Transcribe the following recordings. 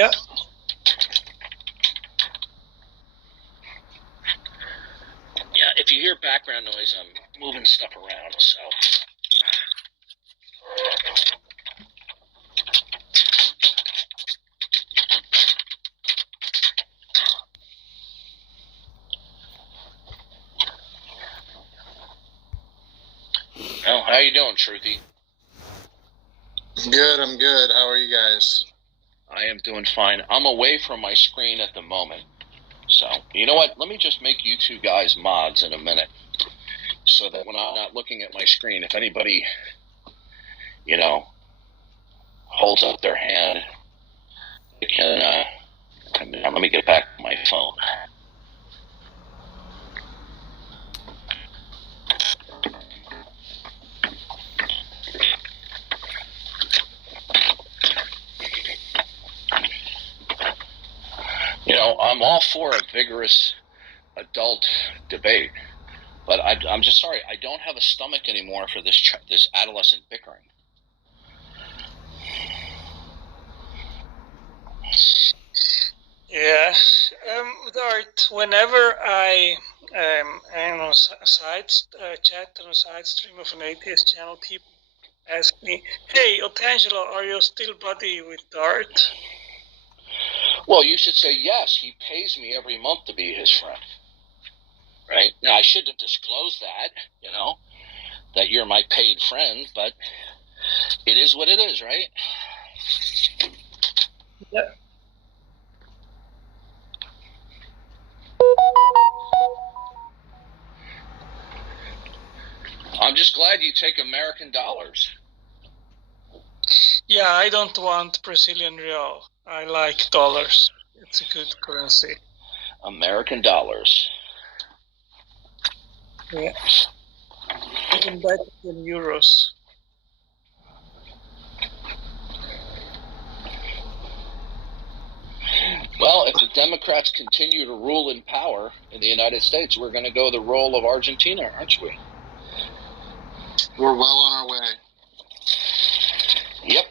Yeah. Yeah, if you hear background noise, I'm moving stuff around, so. Oh, how you doing, Truthy? Good, I'm good. How are you guys? I am doing fine. I'm away from my screen at the moment. So, you know what? Let me just make you two guys mods in a minute. So that when I'm not looking at my screen, if anybody, holds up their hand, they can, let me get back to my phone. I'm all for a vigorous adult debate, but I'm just sorry, I don't have a stomach anymore for this adolescent bickering. Yeah. Dart, whenever I am on chat on a side stream of an atheist channel, people ask me, "Hey, Otangelo, are you still buddy with Dart?" Well, you should say yes. He pays me every month to be his friend. Right? Now, I shouldn't have disclosed that, that you're my paid friend, but it is what it is, right? Yeah. I'm just glad you take American dollars. Yeah, I don't want Brazilian real. I like dollars. It's a good currency. American dollars. Yeah. Even better than euros. Well, if the Democrats continue to rule in power in the United States, we're going to go the role of Argentina, aren't we? We're well on our way. Yep.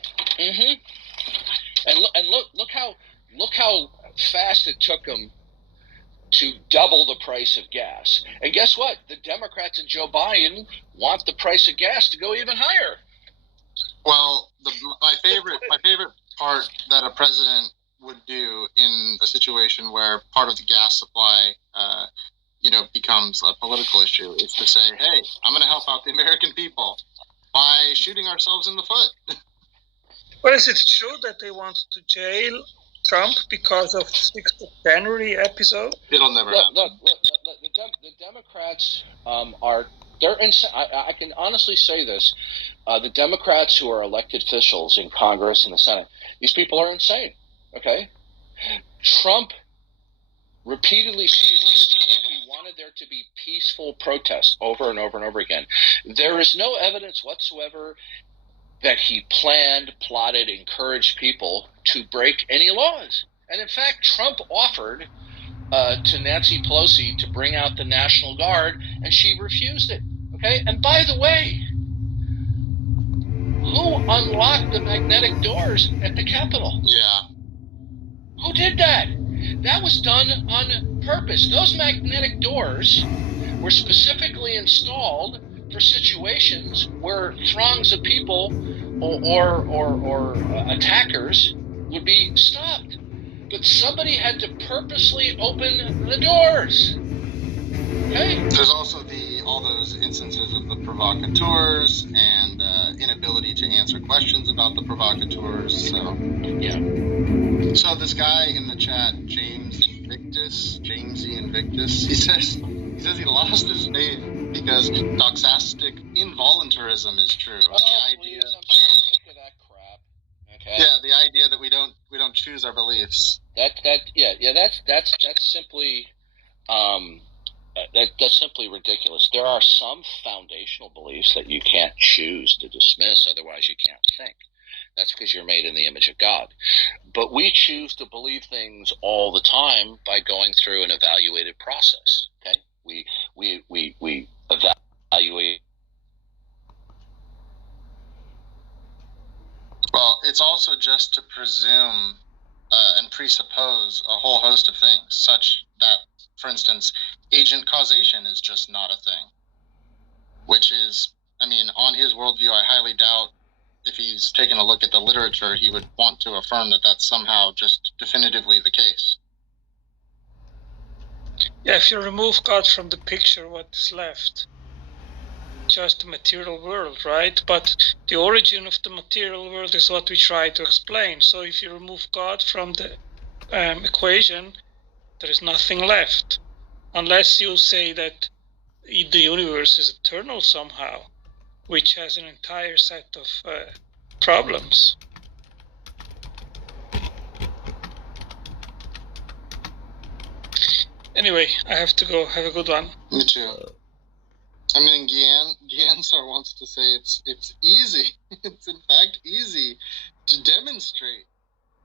And look how fast it took them to double the price of gas. And guess what? The Democrats and Joe Biden want the price of gas to go even higher. Well, my favorite part that a president would do in a situation where part of the gas supply, becomes a political issue is to say, "Hey, I'm going to help out the American people by shooting ourselves in the foot." Well, is it true that they want to jail Trump because of the 6th of January episode? It'll never happen. Look, the Democrats they're insane. I can honestly say this. The Democrats who are elected officials in Congress and the Senate, these people are insane, okay? Trump repeatedly stated that he wanted there to be peaceful protests over and over and over again. There is no evidence whatsoever that he planned, plotted, encouraged people to break any laws. And in fact, Trump offered to Nancy Pelosi to bring out the National Guard, and she refused it. Okay? And by the way, who unlocked the magnetic doors at the Capitol? Yeah. Who did that? That was done on purpose. Those magnetic doors were specifically installed for situations where throngs of people or attackers would be stopped. But somebody had to purposely open the doors. Okay? There's also all those instances of the provocateurs and inability to answer questions about the provocateurs. So yeah. So this guy in the chat, Jamesy Invictus, he says he lost his faith because doxastic involuntarism is true. Oh, please, I'm so sick of that crap. Okay. Yeah, the idea that we don't choose our beliefs. That's simply that's simply ridiculous. There are some foundational beliefs that you can't choose to dismiss, otherwise you can't think. That's because you're made in the image of God. But we choose to believe things all the time by going through an evaluated process. Okay, we evaluate. Well, it's also just to presume and presuppose a whole host of things, such that, for instance, agent causation is just not a thing. Which is, I mean, on his worldview, I highly doubt if he's taken a look at the literature, he would want to affirm that that's somehow just definitively the case. Yeah, if you remove God from the picture, what is left? Just the material world, right? But the origin of the material world is what we try to explain. So if you remove God from the equation, there is nothing left. Unless you say that the universe is eternal somehow, which has an entire set of problems. Anyway, I have to go. Have a good one. Me too. I mean, Gansar wants to say it's easy. It's in fact easy to demonstrate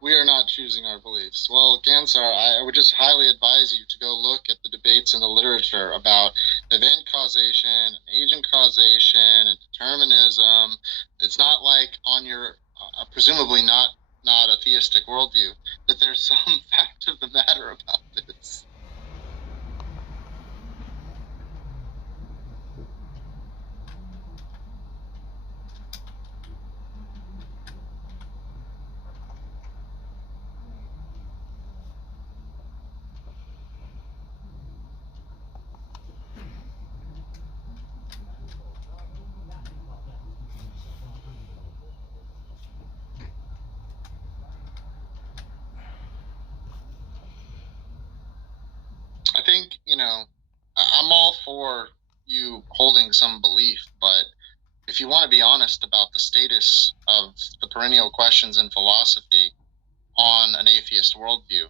we are not choosing our beliefs. Well, Gansar, I would just highly advise you to go look at the debates in the literature about event causation, agent causation, and determinism. It's not like on your presumably not a theistic worldview that there's some fact of the matter about this. I think, I'm all for you holding some belief, but if you want to be honest about the status of the perennial questions in philosophy on an atheist worldview,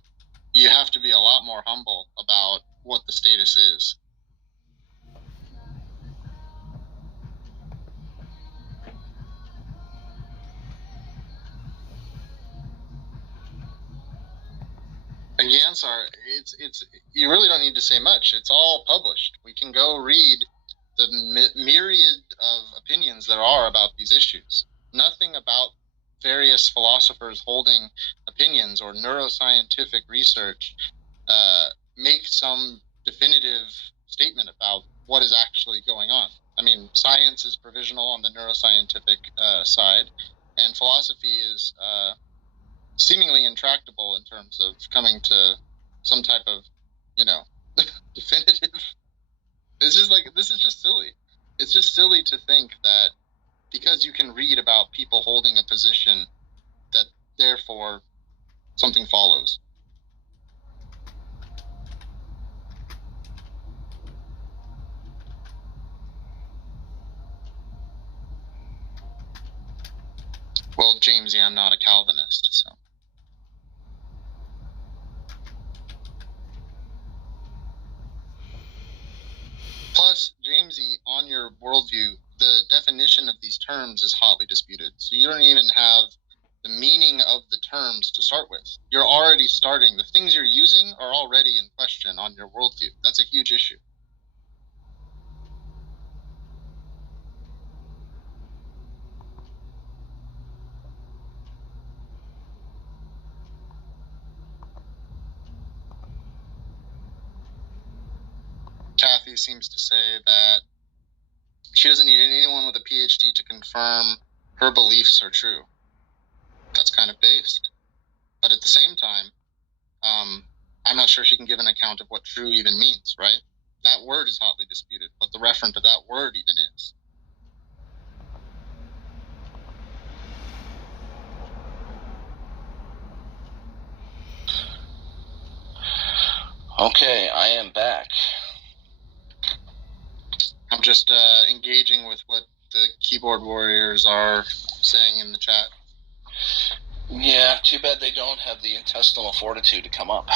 you have to be a lot more humble about what the status is. And Gansar, it's you really don't need to say much. It's all published. We can go read the myriad of opinions there are about these issues. Nothing about various philosophers holding opinions or neuroscientific research make some definitive statement about what is actually going on. I mean, science is provisional on the neuroscientific side, and philosophy is seemingly intractable in terms of coming to some type of, definitive. It's just like, this is just silly. It's just silly to think that because you can read about people holding a position that therefore something follows. Well, Jamesy, I'm not a Calvinist, so. Plus, Jamesy, on your worldview, the definition of these terms is hotly disputed. So you don't even have the meaning of the terms to start with. You're already starting. The things you're using are already in question on your worldview. That's a huge issue. Kathy seems to say that she doesn't need anyone with a PhD to confirm her beliefs are true. That's kind of based. But at the same time, I'm not sure she can give an account of what true even means, right? That word is hotly disputed, what the referent of that word even is. Okay, I am back. I'm just engaging with what the keyboard warriors are saying in the chat. Yeah, too bad they don't have the intestinal fortitude to come up.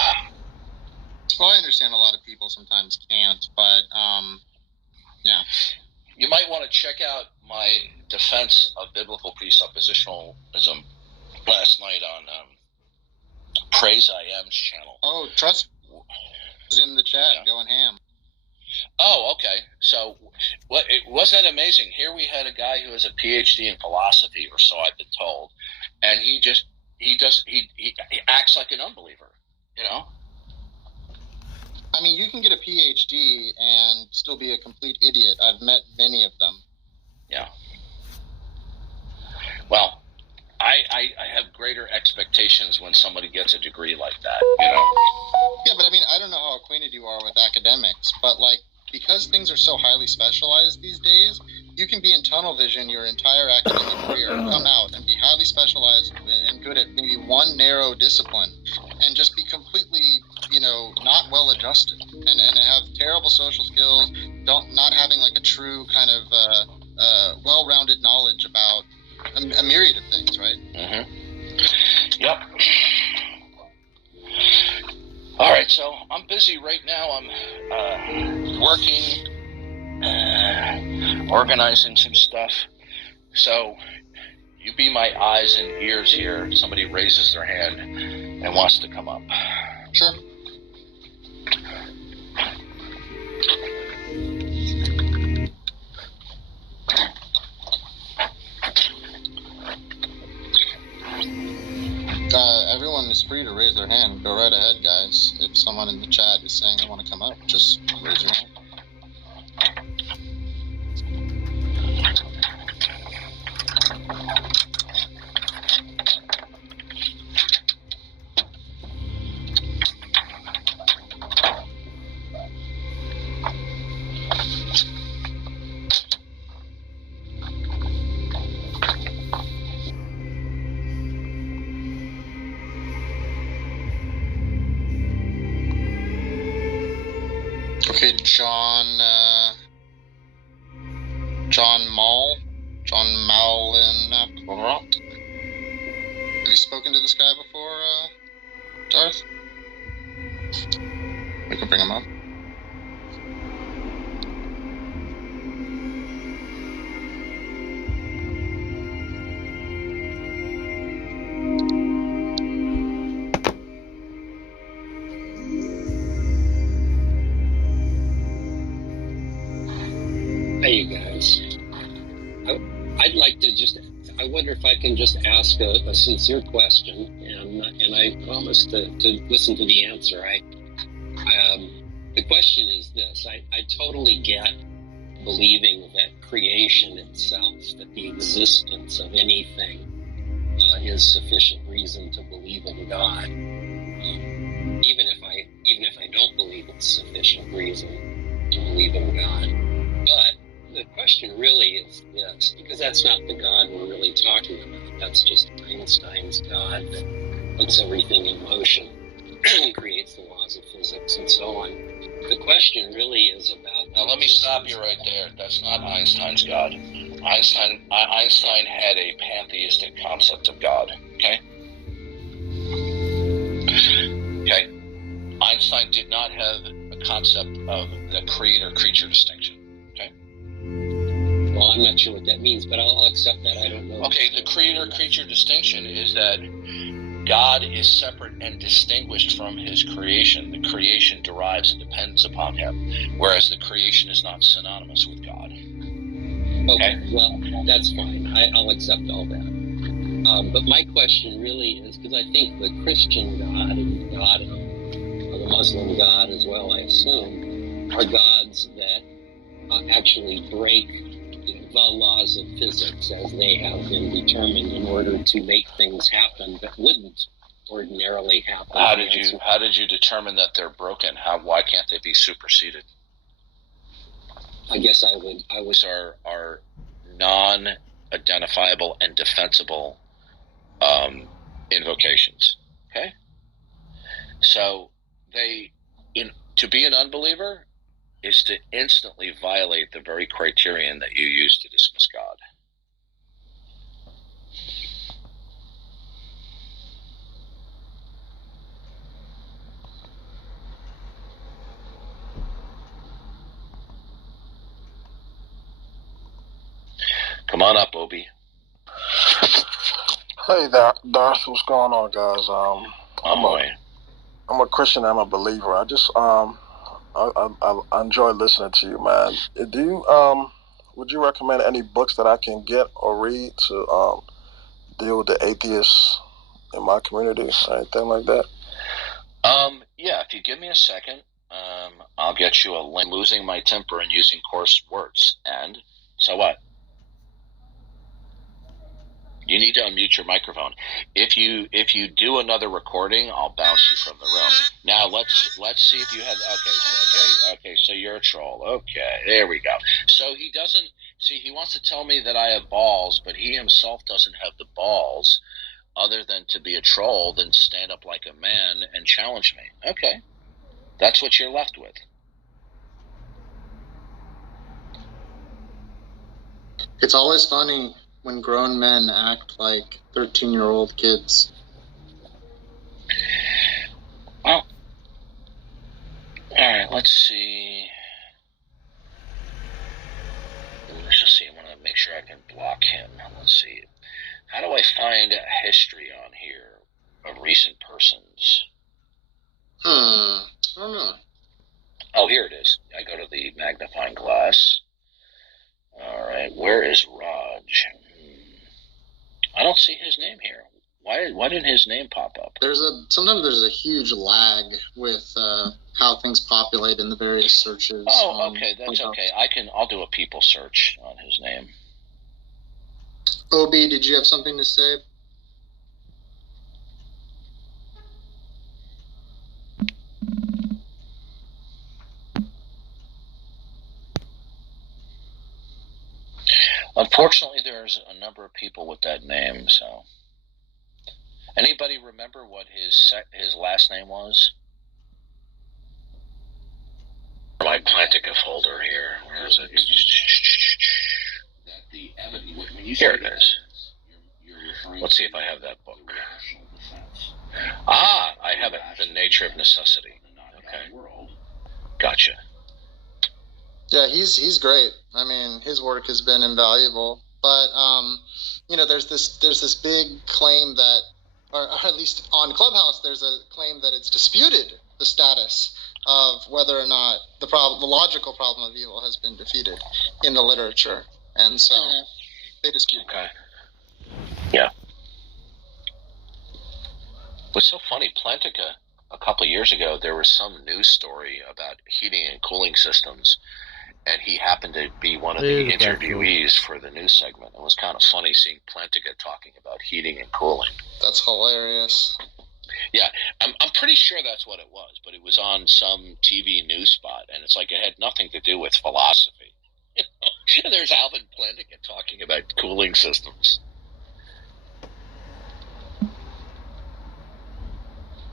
Well, I understand a lot of people sometimes can't, but yeah. You might want to check out my defense of biblical presuppositionalism last night on Praise I Am's channel. Oh, trust is in the chat going ham. Oh, okay. So, wasn't that amazing? Here we had a guy who has a PhD in philosophy, or so I've been told, and he just he acts like an unbeliever, you know? I mean, you can get a PhD and still be a complete idiot. I've met many of them. Yeah. Well, I have greater expectations when somebody gets a degree like that, you know? Yeah, but I mean, I don't know how acquainted you are with academics, but like, because things are so highly specialized these days, you can be in tunnel vision your entire academic career, come out and be highly specialized and good at maybe one narrow discipline, and just be completely, you know, not well adjusted, and have terrible social skills, not having like a true kind of well-rounded knowledge about a myriad of things, right? Mm-hmm. Yep. All right, so I'm busy right now. I'm working, organizing some stuff. So you be my eyes and ears here if somebody raises their hand and wants to come up. Sure. Everyone is free to raise their hand. Go right ahead, guys. If someone in the chat is saying they want to come up, just raise your hand. Okay, John Malin. Have you spoken to this guy before, Darth? We can bring him up. Hey, you guys. I'd like to I wonder if I can just ask a sincere question, and I promise to listen to the answer. The question is this: I totally get believing that creation itself, that the existence of anything, is sufficient reason to believe in God. Even if I don't believe it's sufficient reason to believe in God, but the question really is this, because that's not the God we're really talking about. That's just Einstein's God that puts everything in motion and creates the laws of physics and so on. The question really is about... Now let me stop you right there. That's not Einstein's God. Einstein had a pantheistic concept of God, okay? Okay. Einstein did not have a concept of the creator-creature distinction. Well, I'm not sure what that means, but I'll accept that. I don't know. Okay, the creator-creature distinction is that God is separate and distinguished from his creation. The creation derives and depends upon him, whereas the creation is not synonymous with God. Okay, well, that's fine. I'll accept all that. But my question really is, because I think the Christian God and God, or the Muslim God as well, I assume, are gods that actually break the laws of physics as they have been determined in order to make things happen that wouldn't ordinarily happen. How did you determine that they're broken? Why can't they be superseded? I guess I would. Are non-identifiable and defensible invocations. Okay, so to be an unbeliever is to instantly violate the very criterion that you use to dismiss God. Come on up, Obi. Hey there, Darth. What's going on, guys? I'm a Christian. I'm a believer. I just I enjoy listening to you, man. Do you would you recommend any books that I can get or read to deal with the atheist in my community or anything like that? Yeah, if you give me a second, I'll get you a link. Losing my temper and using coarse words. And so what? You need to unmute your microphone. If you do another recording, I'll bounce you from the room. Now let's see if you have. Okay. So you're a troll. Okay, there we go. So he doesn't see. He wants to tell me that I have balls, but he himself doesn't have the balls, other than to be a troll, then stand up like a man and challenge me. Okay, that's what you're left with. It's always funny when grown men act like 13-year-old kids. Well, all right, let's see. Let's just see. I want to make sure I can block him. Let's see. How do I find history on here of recent persons? I don't know. Oh, here it is. I go to the magnifying glass. All right, where is Raj? I don't see his name here. Why didn't his name pop up? Sometimes there's a huge lag with how things populate in the various searches. Oh, okay, that's okay. I'll do a people search on his name. Obi, did you have something to say? Unfortunately, there's a number of people with that name. So, anybody remember what his last name was? My Plantica folder here. Where is it? Here it is. Let's see if I have that book. Ah, I have it. The Nature of Necessity. Okay. Gotcha. Yeah, he's great. I mean, his work has been invaluable. But there's this big claim that, or at least on Clubhouse, there's a claim that it's disputed the status of whether or not the logical problem of evil has been defeated in the literature, and so they dispute. Okay. Yeah. What's so funny, Plantica, a couple of years ago, there was some news story about heating and cooling systems, and he happened to be one of the interviewees for the news segment. It was kind of funny seeing Plantica talking about heating and cooling. That's hilarious. Yeah, I'm pretty sure that's what it was, but it was on some TV news spot, and it's like it had nothing to do with philosophy. And there's Alvin Plantica talking about cooling systems.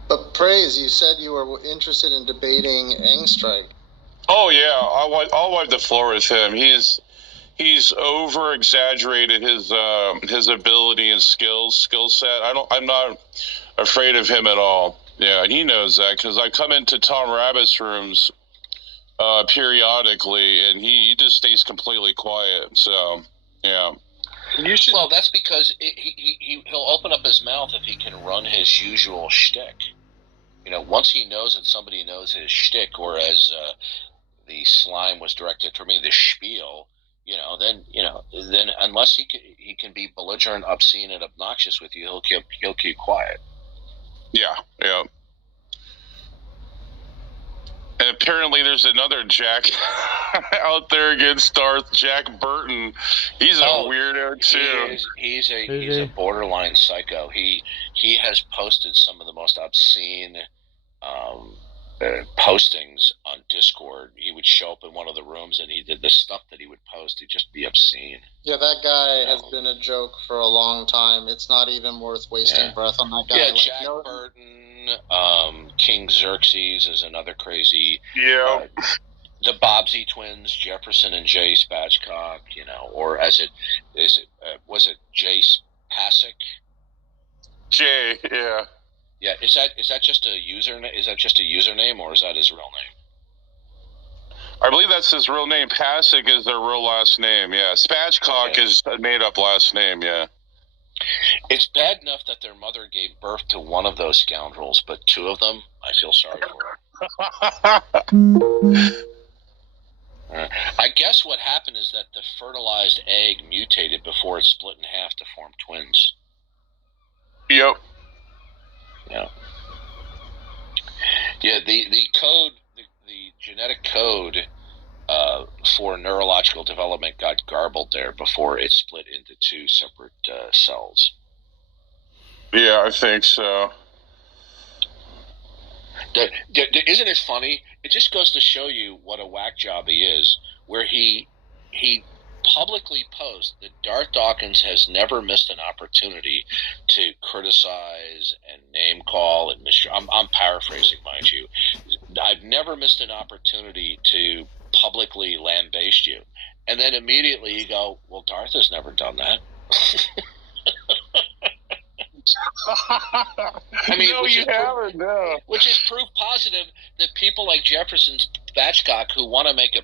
But Praise, you said you were interested in debating Engstrike. Oh yeah, I'll wipe the floor with him. He's over exaggerated his ability and skill set. I'm not afraid of him at all. Yeah, and he knows that because I come into Tom Rabbit's rooms periodically, and he just stays completely quiet. So yeah. Well, that's because he'll open up his mouth if he can run his usual shtick. Once he knows that somebody knows his shtick, or as the slime was directed for me, the spiel, then unless he can be belligerent, obscene, and obnoxious with you, he'll keep quiet. Yeah. And apparently there's another Jack out there against Darth, Jack Burton. He's a weirdo too. He's a borderline psycho. He has posted some of the most obscene postings on Discord. He would show up in one of the rooms and he did the stuff that he would post. He'd just be obscene. Yeah, that guy has been a joke for a long time. It's not even worth wasting breath on that guy. Yeah, Jack Burton, King Xerxes is another crazy. Yeah. The Bobbsey twins, Jefferson and Jay Spatchcock, or was it Jay Pasick? Jay, yeah. Yeah, is that just a username? Is that just a username, or is that his real name? I believe that's his real name. Pasick is their real last name. Yeah, Spatchcock is a made-up last name. Yeah. It's bad enough that their mother gave birth to one of those scoundrels, but two of them, I feel sorry for. I guess what happened is that the fertilized egg mutated before it split in half to form twins. Yep. Yeah. Yeah. The code, the genetic code for neurological development got garbled there before it split into two separate cells. Yeah, I think so. Isn't it funny? It just goes to show you what a whack job he is, where he publicly posts that Darth Dawkins has never missed an opportunity to criticize and name call and I'm paraphrasing, mind you. I've never missed an opportunity to publicly lambaste you. And then immediately you go, well, Darth has never done that. I mean, no, you haven't. No. Which is proof positive that people like Jefferson Batchcock, who want to make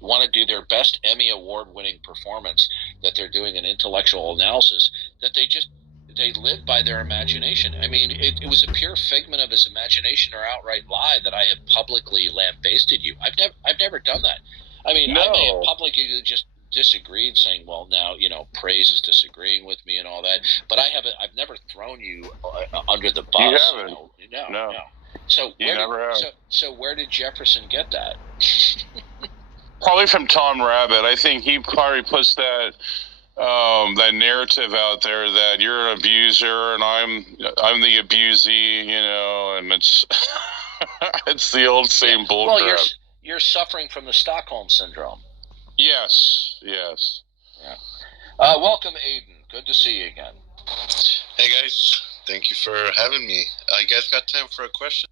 want to do their best Emmy award-winning performance, that they're doing an intellectual analysis, that they live by their imagination. I mean, it was a pure figment of his imagination or outright lie that I have publicly lambasted you. I've never done that. I mean, No. I may have publicly just disagreed, saying, well, now, praise is disagreeing with me and all that, but I've never thrown you under the bus. You haven't. No. So you never have. So where did Jefferson get that? Probably from Tom Rabbit. I think he probably puts that narrative out there that you're an abuser and I'm the abusee, and it's it's the old same bullcrap. Well, you're suffering from the Stockholm syndrome. Yes. Yeah. Welcome, Aiden. Good to see you again. Hey guys, thank you for having me. You guys got time for a question?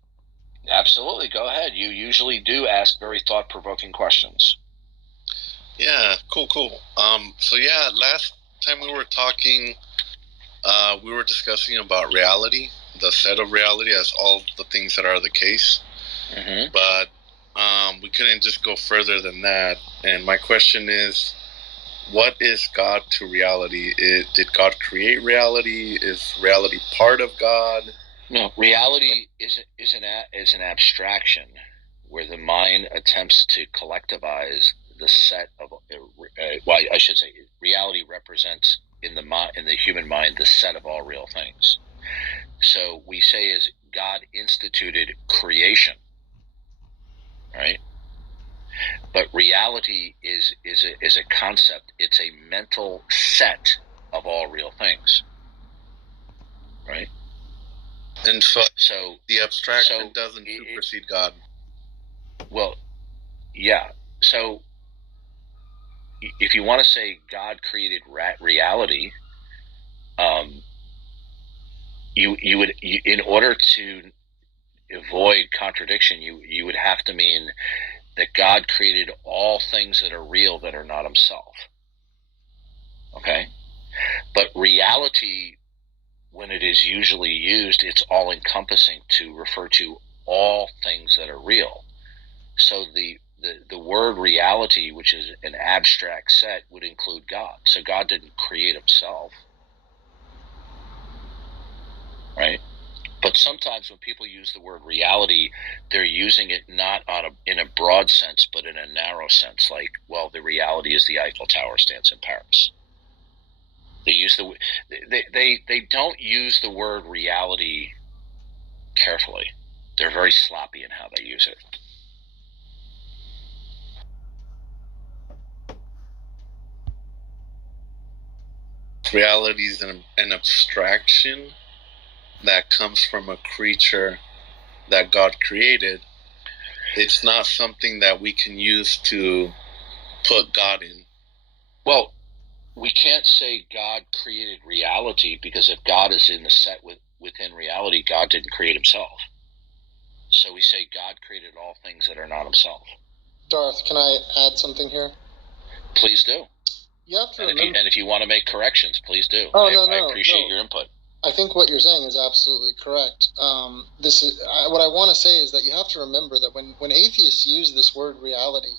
Absolutely, go ahead. You usually do ask very thought-provoking questions. Yeah, cool. So yeah, last time we were talking, we were discussing about reality, the set of reality as all the things that are the case. Mm-hmm. But we couldn't just go further than that. And my question is, what is God to reality? Did God create reality? Is reality part of God? No, reality is an abstraction where the mind attempts to collectivize the set of. I should say, reality represents in the human mind the set of all real things. So we say is God instituted creation, right? But reality is a concept. It's a mental set of all real things, right? And so the abstraction doesn't supersede God. Well, yeah. So if you want to say God created reality, you would, in order to avoid contradiction, you would have to mean that God created all things that are real that are not himself. Okay? But reality, when it is usually used, it's all-encompassing to refer to all things that are real. So the word reality, which is an abstract set, would include God. So God didn't create himself. Right? But sometimes when people use the word reality, they're using it not in a broad sense, but in a narrow sense. Like, well, the reality is the Eiffel Tower stands in Paris. They don't use the word reality carefully. They're very sloppy in how they use it. Reality is an abstraction that comes from a creature that God created. It's not something that we can use to put God in. Well, we can't say God created reality, because if God is in the set within reality, God didn't create himself. So we say God created all things that are not himself. Darth, can I add something here? Please do. You have to and remember. If you want to make corrections, please do. I appreciate your input. I think what you're saying is absolutely correct. What I want to say is that you have to remember that when atheists use this word reality,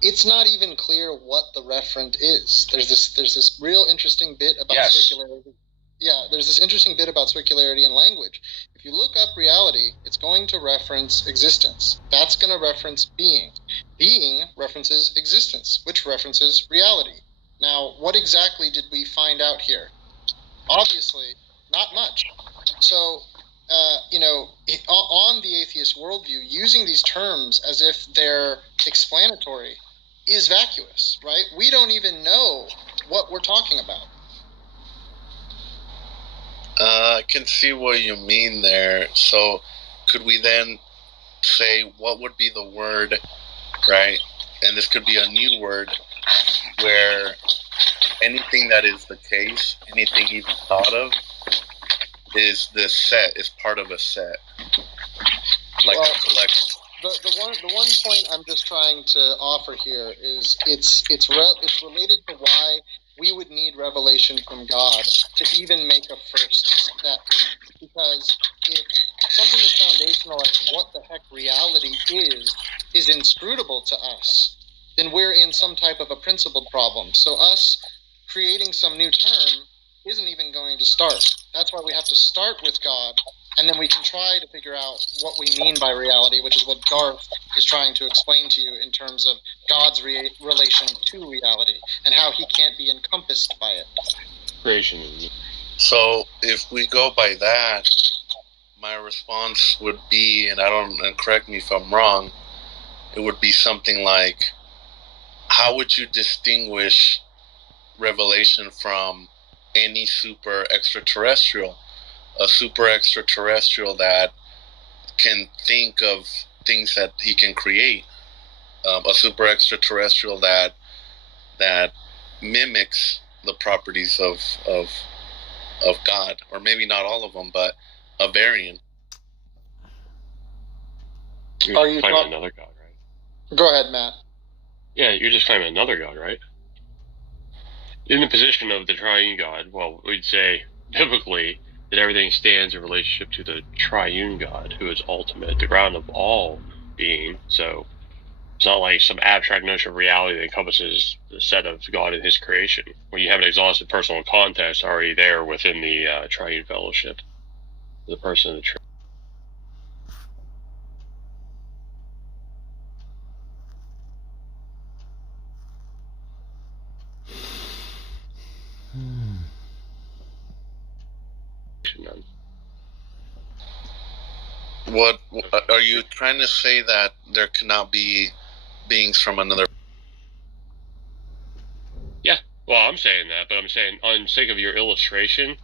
it's not even clear what the referent is. There's this real interesting bit about circularity. Yeah, there's this interesting bit about circularity in language. If you look up reality, it's going to reference existence. That's going to reference being. Being references existence, which references reality. Now, what exactly did we find out here? Obviously, not much. So on the atheist worldview, using these terms as if they're explanatory is vacuous, right? We don't even know what we're talking about. I can see what you mean there. So could we then say what would be the word, right? And this could be a new word where anything that is the case, anything even thought of, is this set, is part of a set, like a collection. The one point I'm just trying to offer here is it's related to why we would need revelation from God to even make a first step. Because if something as foundational as what the heck reality is inscrutable to us, then we're in some type of a principled problem. So us creating some new term isn't even going to start. That's why we have to start with God, and then we can try to figure out what we mean by reality, which is what Garth is trying to explain to you in terms of God's relation to reality and how he can't be encompassed by it. Creation. So if we go by that, my response would be, and correct me if I'm wrong, it would be something like, how would you distinguish revelation from any super extraterrestrial? A super extraterrestrial that can think of things that he can create. A super extraterrestrial that mimics the properties of God, or maybe not all of them, but a variant. Are you claiming another God, right? Go ahead, Matt. Yeah, you're just claiming another God, right? In the position of the triune God, well, we'd say biblically that everything stands in relationship to the triune God, who is ultimate, the ground of all being. So it's not like some abstract notion of reality that encompasses the set of God and his creation. When you have an exhaustive personal context already there within the triune fellowship, the person of the Trinity. What are you trying to say, that there cannot be beings from another? Yeah, well, I'm saying that, but I'm saying, on the sake of your illustration,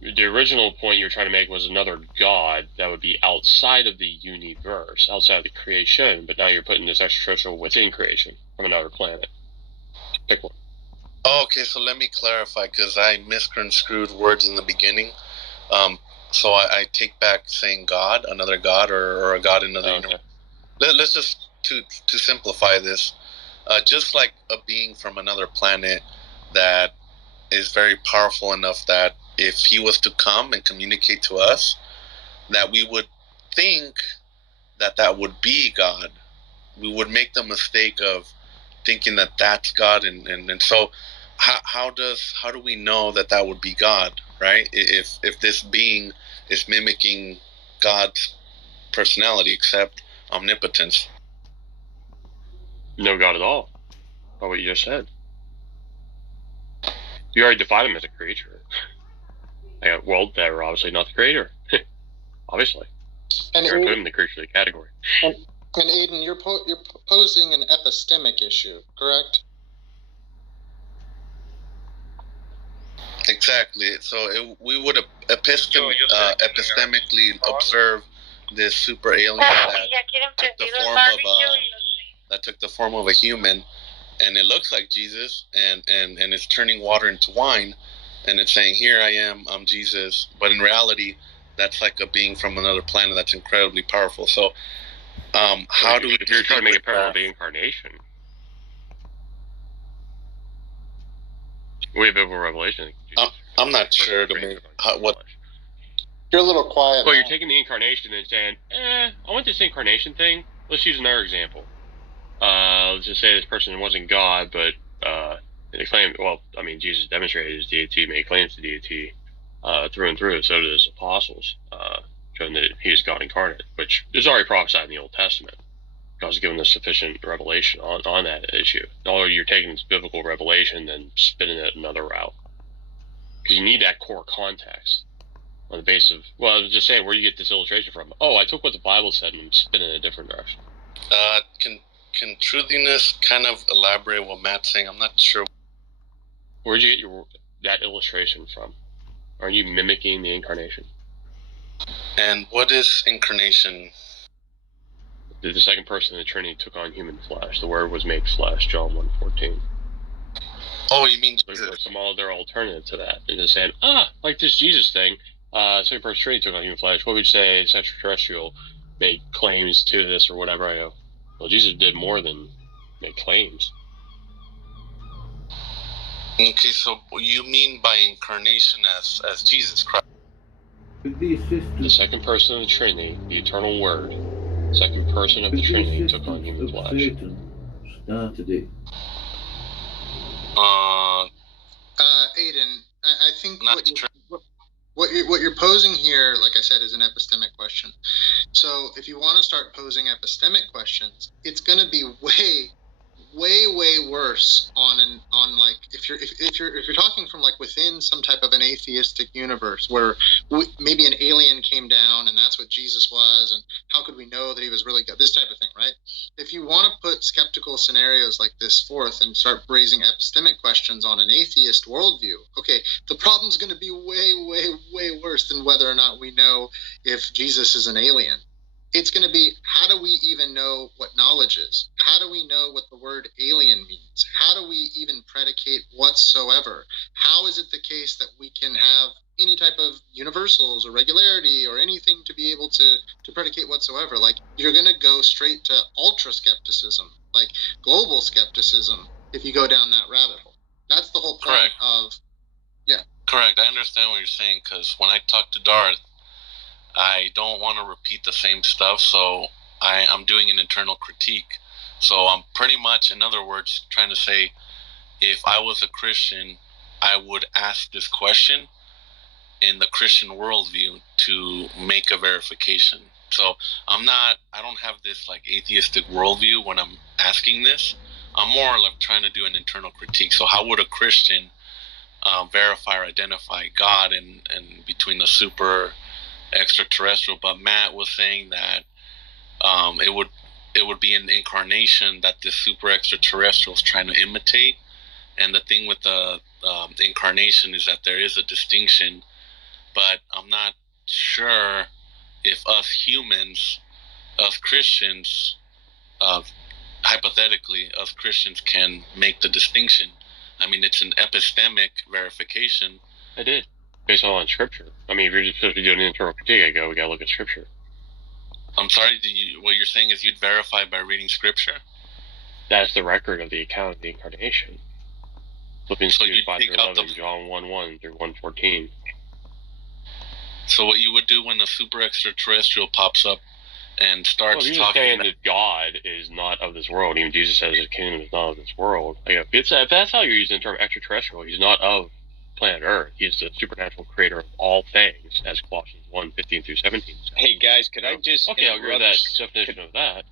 the original point you were trying to make was another God that would be outside of the universe, outside of the creation, but now you're putting this extraterrestrial within creation from another planet. Pick one. Oh, okay, so let me clarify, because I misconstrued words in the beginning. So I take back saying God, another God, or a God in another universe. Let's just, to simplify this, just like a being from another planet that is very powerful enough that if he was to come and communicate to us, that we would think that would be God. We would make the mistake of thinking that that's God, and so how do we know that would be God, right? If this being is mimicking God's personality, except omnipotence. No God at all. By what you just said. You already defined him as a creature. Well, they're obviously not the creator. Obviously. And you're putting the creature category. And Aiden, you're posing an epistemic issue, correct? Exactly. So we would epistemically observe this super alien that took the form of a human, and it looks like Jesus, and it's turning water into wine, and it's saying, "Here I am, I'm Jesus." But in reality, that's like a being from another planet that's incredibly powerful. So, how do we? If you're trying to make a parallel to the incarnation, we have biblical revelation. I'm not sure to me what. You're a little quiet. Well, you're taking the incarnation and saying, I want this incarnation thing. Let's use another example. Let's just say this person wasn't God, but they claim, well, I mean, Jesus demonstrated his deity, made claims to deity through and through. So did his apostles, showing that he is God incarnate, which is already prophesied in the Old Testament. God's given us sufficient revelation on that issue. Although you're taking this biblical revelation and spinning it another route. Because you need that core context. on the basis of, well, I was just saying, where do you get this illustration from? Oh, I took what the Bible said and spin it in a different direction. Can truthiness kind of elaborate what Matt's saying? I'm not sure. Where did you get that illustration from? Are you mimicking the incarnation? And what is incarnation? The second person of the Trinity took on human flesh. The Word was made flesh, John 1:14. Oh, you mean so some other alternative to that? And just saying, like this Jesus thing, second person Trinity took on human flesh. What would you say is extraterrestrial made claims to this or whatever? I go, well, Jesus did more than make claims. Okay, so you mean by incarnation as Jesus Christ? The second person of the Trinity, the eternal Word, second person of the Trinity took on human flesh. Started it. Aiden, I think what you're posing here, like I said, is an epistemic question. So if you want to start posing epistemic questions, it's going to be way worse on like if you're talking from like within some type of an atheistic universe where maybe an alien came down and that's what Jesus was, and how could we know that he was really God? This type of thing, right? If you want to put skeptical scenarios like this forth and start raising epistemic questions on an atheist worldview, okay, the problem's going to be way worse than whether or not we know if Jesus is an alien. It's going to be, how do we even know what knowledge is? How do we know what the word alien means? How do we even predicate whatsoever? How is it the case that we can have any type of universals or regularity or anything to be able to predicate whatsoever? Like, you're going to go straight to ultra skepticism, like global skepticism, if you go down that rabbit hole. That's the whole point. Correct. Correct. I understand what you're saying, because when I talk to Darth, I don't want to repeat the same stuff, so I'm doing an internal critique. So I'm pretty much, in other words, trying to say, if I was a Christian, I would ask this question in the Christian worldview to make a verification. So I don't have this like atheistic worldview when I'm asking this. I'm more like trying to do an internal critique. So how would a Christian verify or identify God and between the super extraterrestrial? But Matt was saying that it would be an incarnation that the super extraterrestrial is trying to imitate. And the thing with the incarnation is that there is a distinction, but I'm not sure if us humans, us Christians, hypothetically, us Christians can make the distinction. I mean, it's an epistemic verification. I did. Based on Scripture. I mean, if you're just supposed to be doing an internal critique, we gotta look at Scripture. I'm sorry, what you're saying is you'd verify by reading Scripture? That's the record of the account of the incarnation. Philippians 2:5-11, John 1:1 through 1:14. So what you would do when a super extraterrestrial pops up and starts talking... Well, saying that God is not of this world. Even Jesus says his kingdom is not of this world. If that's how you're using the term extraterrestrial, he's not of planet Earth. He's the supernatural creator of all things, as Colossians 1:15-17 says. Hey guys, could I just I'll agree with that definition of that.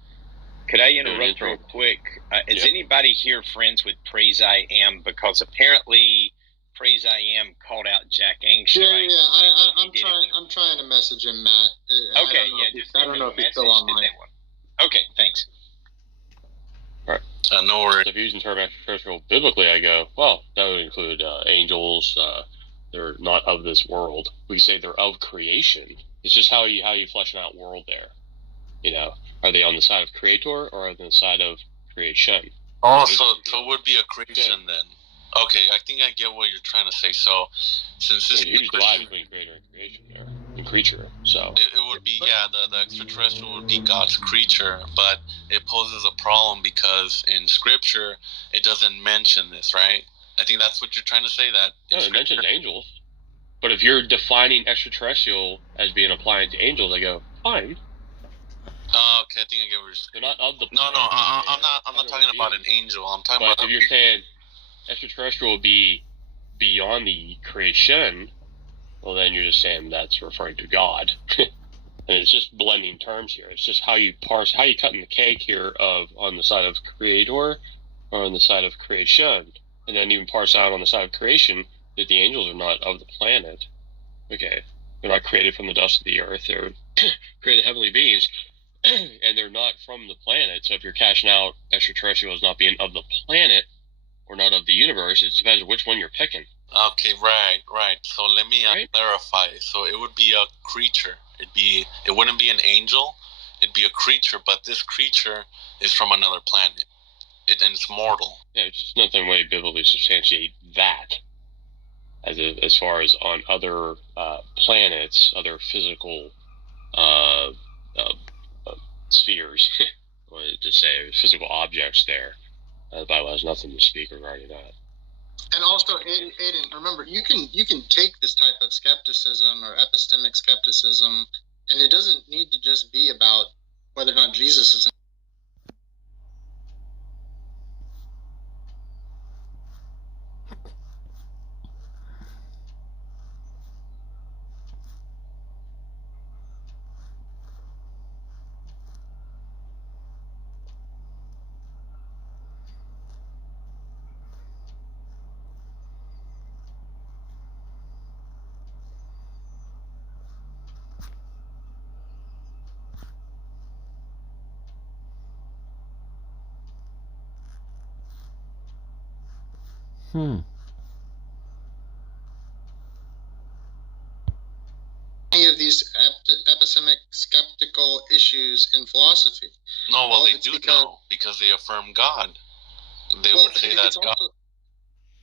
Could I interrupt real quick? Is anybody here friends with Praise I Am? Because apparently Praise I Am called out Jack Angstreich. Yeah. I'm trying to message him, Matt. Okay, I don't know if he's still online. Okay, thanks. All right. No worries. So if you're using the term extraterrestrial biblically, I go, well, that would include angels. They're not of this world. We can say they're of creation. It's just how you flesh out world there. You know, are they on the side of creator or are they on the side of creation? Oh, so it would be a creation then. Okay, I think I get what you're trying to say. So, since this is divide between creator and creation there, and creature, so it would be the extraterrestrial would be God's creature, but it poses a problem because in Scripture it doesn't mention this, right? I think that's what you're trying to say. That no, it mentions angels, but if you're defining extraterrestrial as being applied to angels, I go fine. Okay, I think I get what you're saying. They're not of the. No, I'm not talking about an angel. I'm talking about. If you're saying extraterrestrial would be beyond the creation, well, then you're just saying that's referring to God. And it's just blending terms here. It's just how you cutting the cake here of on the side of creator or on the side of creation, and then even parse out on the side of creation that the angels are not of the planet. Okay, They're not created from the dust of the earth. They're created heavenly beings, and they're not from the planet. So if you're cashing out extraterrestrials not being of the planet or not of the universe, it depends on which one you're picking. Okay, right. So let me clarify. So it would be a creature. It wouldn't be an angel. It'd be a creature, but this creature is from another planet. And it's mortal. Yeah, it's just nothing way biblically substantiate that. As far as on other planets, other physical spheres, to say physical objects there. The Bible has nothing to speak regarding that. And also, Aiden, remember, you can take this type of skepticism or epistemic skepticism, and it doesn't need to just be about whether or not Jesus is. Any of these epistemic skeptical issues in philosophy? No, well, they do know because they affirm God. They would say that's God.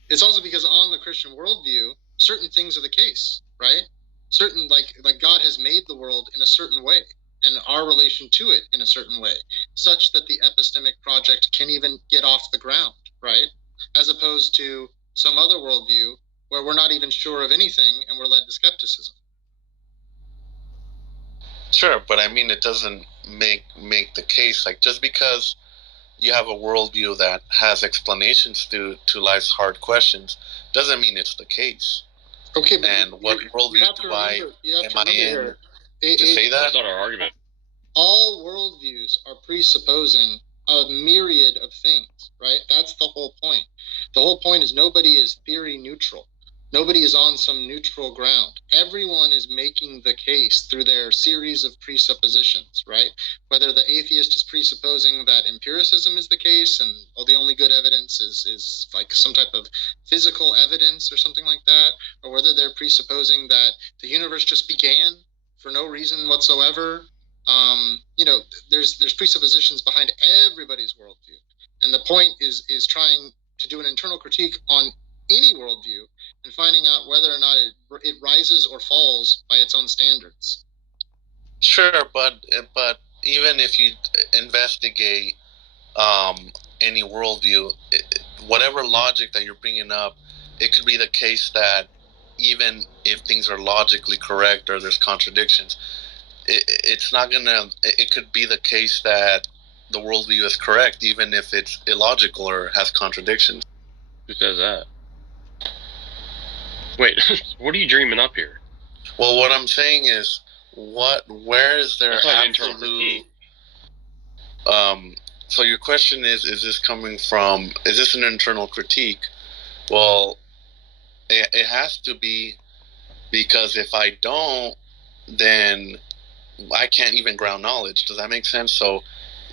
It's also because on the Christian worldview, certain things are the case, right? Certain, like God has made the world in a certain way, and our relation to it in a certain way, such that the epistemic project can even get off the ground, right? As opposed to some other worldview where we're not even sure of anything and we're led to skepticism. Sure, but I mean, it doesn't make the case. Like, just because you have a worldview that has explanations to life's hard questions doesn't mean it's the case. Okay, but and what worldview am I in to say that? That's not our argument. All worldviews are presupposing a myriad of things, right? That's the whole point. The whole point is nobody is theory neutral. Nobody is on some neutral ground. Everyone is making the case through their series of presuppositions, right? Whether the atheist is presupposing that empiricism is the case and the only good evidence is like some type of physical evidence or something like that, or whether they're presupposing that the universe just began for no reason whatsoever. There's presuppositions behind everybody's worldview. And the point is trying to do an internal critique on any worldview and finding out whether or not it rises or falls by its own standards. Sure, but even if you investigate any worldview, whatever logic that you're bringing up, it could be the case that even if things are logically correct or there's contradictions, it's not gonna. It could be the case that the worldview is correct, even if it's illogical or has contradictions. Who says that? Wait, what are you dreaming up here? Well, what I'm saying is, where is there absolute? So your question is this coming from? Is this an internal critique? Well, it has to be, because if I don't, then I can't even ground knowledge. Does that make sense? So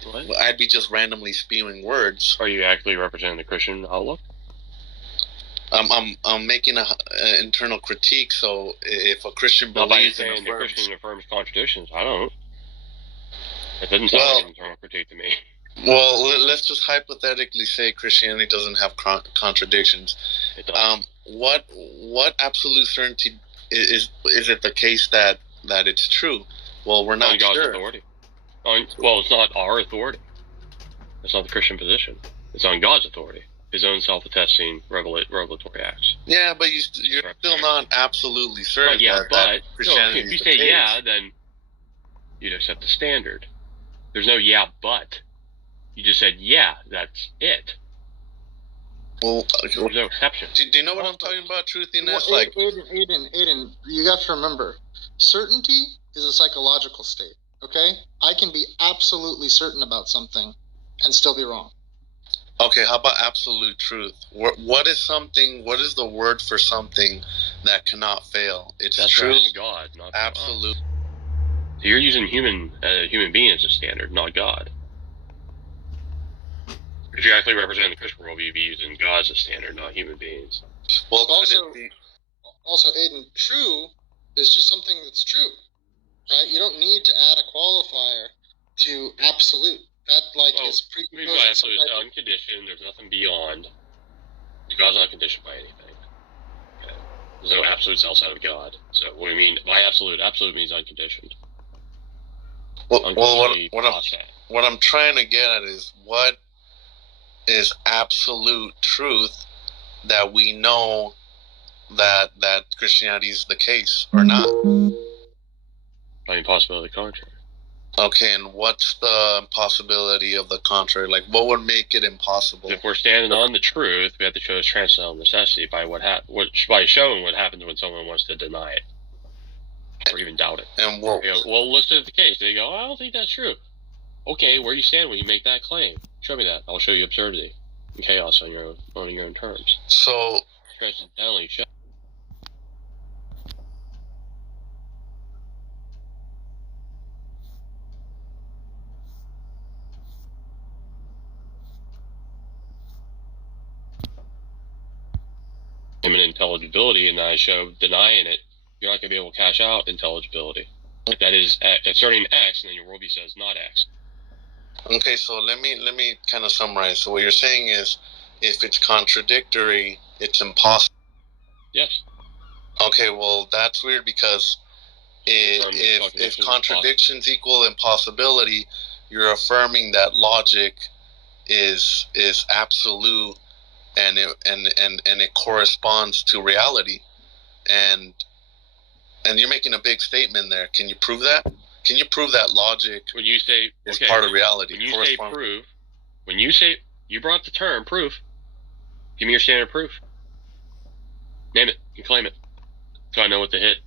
what? I'd be just randomly spewing words. Are you actually representing the Christian outlook? I'm making an internal critique. So if a Christian believes in the Christian affirms contradictions, I don't. It doesn't sound like an internal critique to me. Well, let's just hypothetically say Christianity doesn't have contradictions. It does. What absolute certainty is it the case that it's true? Well, we're not God's sure. Authority. Well, it's not our authority. It's not the Christian position. It's on God's authority. His own self-attesting revelatory acts. Yeah, but you're still not absolutely certain. But if you say yeah, then you'd accept the standard. There's no yeah, but. You just said yeah, that's it. Well, there's no exception. Do you know what I'm talking about, truthiness? Well, Aiden, you have to remember, certainty is a psychological state, okay? I can be absolutely certain about something and still be wrong. Okay, how about absolute truth? What is something? What is the word for something that cannot fail. It's That's true. God, not Absolute. So you're using human being as a standard, not God. If you actually represent the Christian world, you'd be using God as a standard, not human beings. Well, also, Aiden, true is just something that's true, right? You don't need to add a qualifier to absolute. That is presupposing absolute is unconditioned. There's nothing beyond. God's not conditioned by anything. Okay. There's no absolutes outside of God. So what do you mean by absolute? Absolute means unconditioned. Well, what I'm trying to get at is what is absolute truth that we know that Christianity is the case or not? By impossibility of the contrary. Okay, and what's the possibility of the contrary? Like, what would make it impossible? If we're standing on the truth, we have to show it's transcendental necessity by by showing what happens when someone wants to deny it or even doubt it. And well, let's look at the case. They go, I don't think that's true. Okay, where do you stand when you make that claim? Show me that. I'll show you absurdity and chaos on your own terms. So, transcendentally show. An intelligibility, and I show denying it, you're not going to be able to cash out intelligibility. If that is asserting X, and then your worldview says not X. Okay, so let me kind of summarize. So what you're saying is, if it's contradictory, it's impossible. Yes. Okay, well that's weird because if contradictions equal impossibility, you're affirming that logic is absolute. And it corresponds to reality, and you're making a big statement there. Can you prove that? Can you prove that logic when you say is part of reality? When you say prove, when you say you brought the term proof, give me your standard proof. Name it. You claim it. So I know what to hit.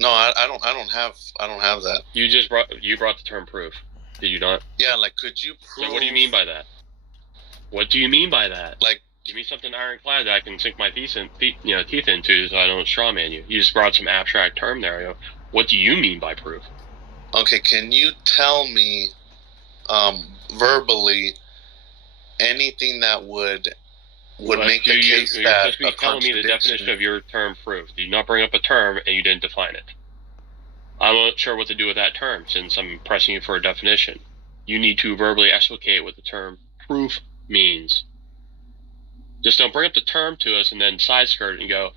No, I don't have that. You brought the term proof. Did you not? Yeah, like could you prove? So what do you mean by that? What do you mean by that? Like. Give me something ironclad that I can sink my teeth into so I don't strawman you. You just brought some abstract term there. I go, what do you mean by proof? Okay, can you tell me verbally anything that would make the case that you're supposed to be telling me the definition of your term proof. You not bring up a term and you didn't define it. I'm not sure what to do with that term since I'm pressing you for a definition. You need to verbally explicate what the term proof means. Just don't bring up the term to us and then side skirt it and go,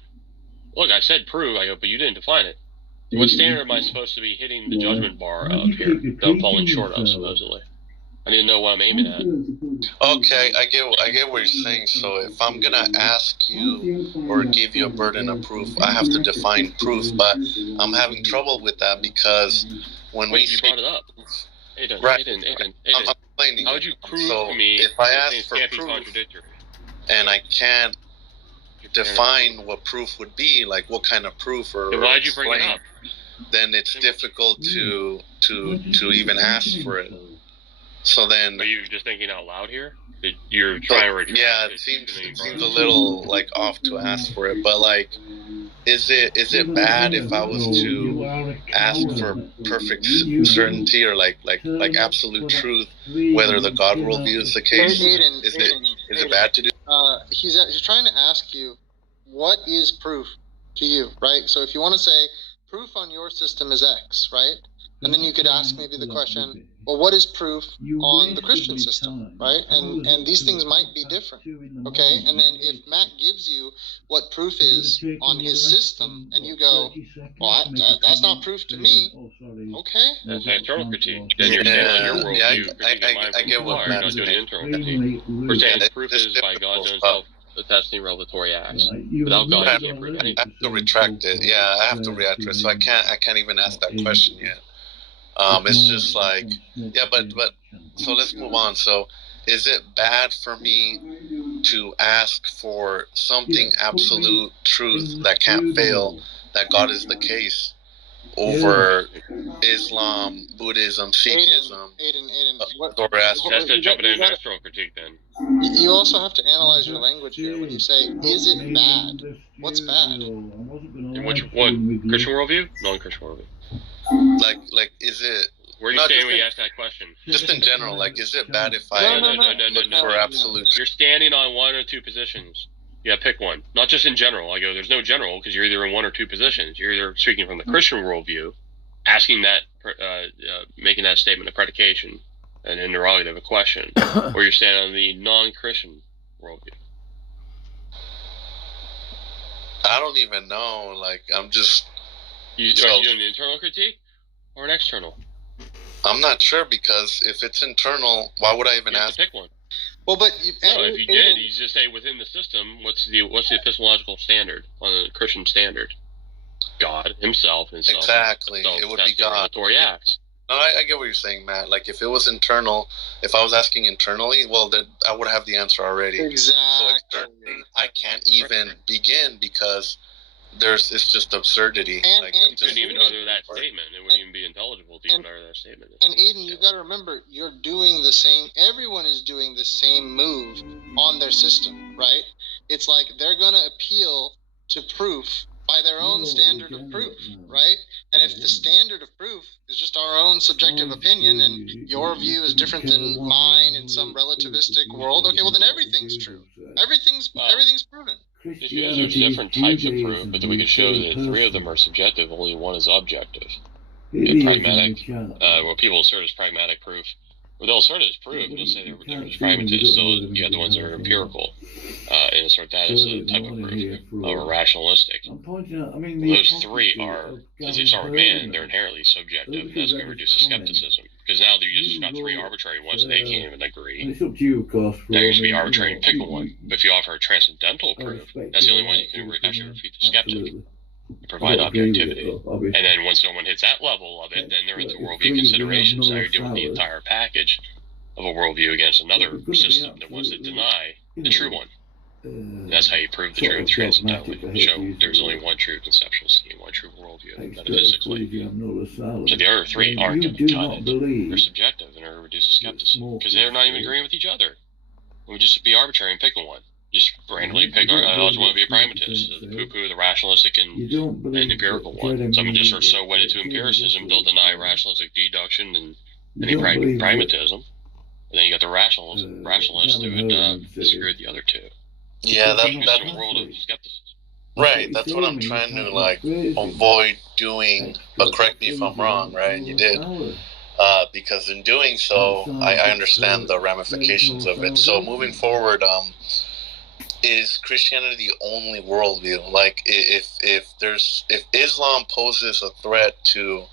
look, I said prove. I go, but you didn't define it. What standard am I supposed to be hitting the judgment bar of here that I'm falling short of, supposedly? I didn't know what I'm aiming at. Okay, I get what you're saying. So if I'm going to ask you or give you a burden of proof, I have to define proof. But I'm having trouble with that because when you brought it up. Aiden, right. Aiden. I'm explaining. How would you prove to me if I ask for proof and I can't define what proof would be, like what kind of proof or then why'd you bring it up? Then it's difficult to even ask for it. So then, are you just thinking out loud here? You're trying to retract. Yeah, it seems a little like off to ask for it, but like, is it bad if I was to ask for perfect certainty or like absolute truth, whether the God worldview is the case? Is it bad to do? He's trying to ask you, what is proof to you, right? So if you want to say proof on your system is X, right? And then you could ask maybe the question, well, what is proof on the Christian system, right? And these things might be different, okay? And then if Matt gives you what proof is on his system, and you go, well, that's not proof to me, okay? That's an internal critique. Then you're saying on your worldview, I get what Matt's doing an internal critique. We're saying proof is by God's own self-attesting revelatory acts. Without God, you can't prove anything. I have to retract it. Yeah, I have to react to it. So I can't even ask that question yet. It's just like, yeah, but so let's move on. So is it bad for me to ask for something absolute truth that can't fail, that God is the case, over Islam, Buddhism, Sikhism, Aiden, Zoroaster? That's the jumping in external critique then. You also have to analyze your language here. When you say, is it bad? What's bad? In what Christian worldview? Non-Christian worldview. Like, is it? Where are you standing when you ask that question? Just in general, like, is it bad if I look for absolute? You're standing on one or two positions. Yeah, pick one. Not just in general. I go, there's no general because you're either in one or two positions. You're either speaking from the Christian worldview, asking that, making that statement a predication, an interrogative, a question, or you're standing on the non-Christian worldview. I don't even know. Like, I'm just. Are you doing an internal critique or an external? I'm not sure, because if it's internal, why would I even ask? Pick one. Well, but if you did, you just say within the system, what's the epistemological standard on the Christian standard? God Himself and Himself. Exactly, it would be God. Acts. No, I get what you're saying, Matt. Like, if it was internal, if I was asking internally, well, then I would have the answer already. Exactly. So externally, I can't even begin because it's just absurdity. You couldn't even utter that statement. It wouldn't even be intelligible to even utter that statement. And Aiden, you got to remember, you're doing the same. Everyone is doing the same move on their system, right? It's like they're going to appeal to proof by their own standard of proof, right? And if the standard of proof is just our own subjective opinion, and your view is different than mine in some relativistic world, okay, well then everything's true. Everything's proven. There's different types of proof, but then we can show that three of them are subjective, only one is objective. Pragmatic, what people assert is pragmatic proof. Well, they'll assert it as proof, and they'll say they're pragmatists, so you have the ones that are empirical, and assert that as a type of proof, or rationalistic. Those three are, as they start with man, they're inherently subjective, and that's going to reduce the skepticism. Because now you just got three arbitrary ones, and they can't even agree. Now you're just be arbitrary and pick one. But if you offer a transcendental proof, that's the only one you can actually refute the skeptic. Provide objectivity. And then once someone hits that level of it, then they're into worldview considerations. Now you're dealing with the entire package of a worldview against another system that wants to deny the true one. And that's how you prove the truth transcendentally. Show there's only one true conceptual scheme, one true worldview, metaphysically. So the other three aren't going to cut it. They're subjective and are reduced to skepticism because they're not even agreeing with each other. We just be arbitrary and pick one. Just randomly pick. I just want to be a pragmatist, the poo-poo, the rationalistic, and empirical one. Some just are so wedded to empiricism they'll deny rationalistic deduction and any pragmatism. And then you got the rationalists who would disagree with the other two. Yeah, that's a world of skepticism. Right, that's what I'm trying to avoid doing. But correct me if I'm wrong, right? And you did. Because in doing so, I understand the ramifications of it. So moving forward, is Christianity the only worldview? Like, if Islam poses a threat to,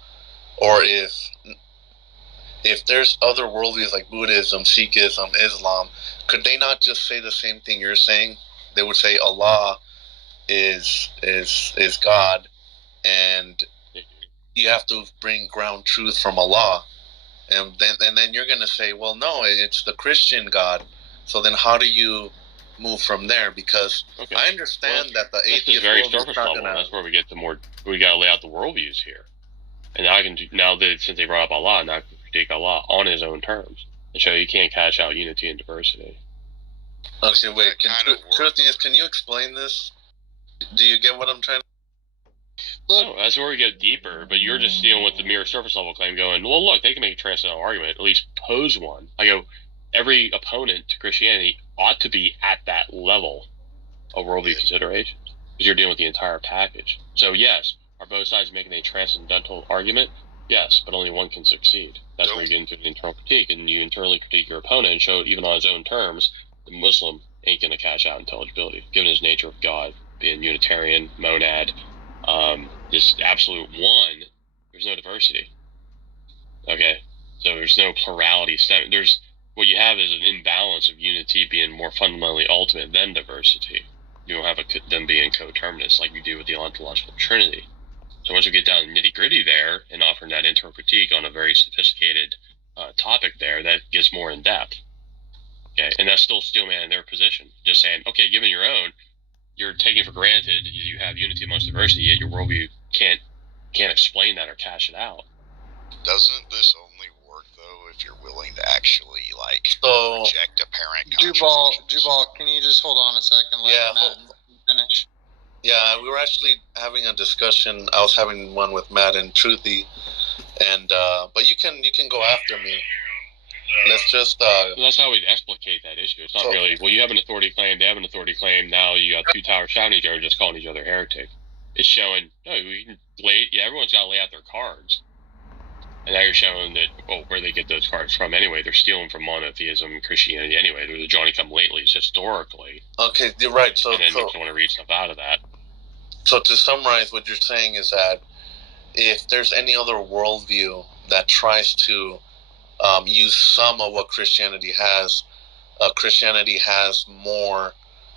or if there's other worldviews like Buddhism, Sikhism, Islam, could they not just say the same thing you're saying? They would say Allah is God, and you have to bring ground truth from Allah, and then you're gonna say, well, no, it's the Christian God. So then how do you move from there? Because I understand that the atheist is very surface level. That's where we get we gotta lay out the worldviews here. And now that since they brought up Allah, now I can critique Allah on His own terms and show you can't cash out unity and diversity. Okay, wait. Can you explain this? Do you get what I'm trying to? No, that's where we get deeper. But you're just dealing with the mere surface level claim, going, well, look, they can make a transcendental argument, at least pose one. I go, every opponent to Christianity ought to be at that level of worldview considerations because you're dealing with the entire package. So yes, are both sides making a transcendental argument? Yes, but only one can succeed. That's where you get into the internal critique, and you internally critique your opponent and show, even on his own terms, the Muslim ain't going to cash out intelligibility, given his nature of God, being Unitarian, monad, this absolute one. There's no diversity. Okay, so there's no plurality. What you have is an imbalance of unity being more fundamentally ultimate than diversity. You don't have them being coterminous like you do with the ontological trinity. So once we get down to nitty-gritty there and offering that internal critique on a very sophisticated topic there, that gets more in-depth. Okay, and that's still steelman in their position. Just saying, okay, given your own, you're taking for granted you have unity amongst diversity, yet your worldview can't explain that or cash it out. Doesn't this only work, though, if you're willing to actually, like So, reject apparent Jubal, can you just hold on a second? Let Matt finish. Yeah, we were actually having a discussion. I was having one with Matt and Truthy, and but you can go after me. Let's just. That's how we explicate that issue. It's not really. Well, you have an authority claim. They have an authority claim. Now you got two towers shouting at each other, just calling each other heretic. It's showing. No, we can lay. Yeah, everyone's got to lay out their cards. And now you're showing that, well, where they get those cards from anyway. They're stealing from monotheism and Christianity anyway. They're the Johnny-come-latelys historically. Okay, you're right. So, and then you want to read stuff out of that. So to summarize, what you're saying is that if there's any other worldview that tries to use some of what Christianity has more.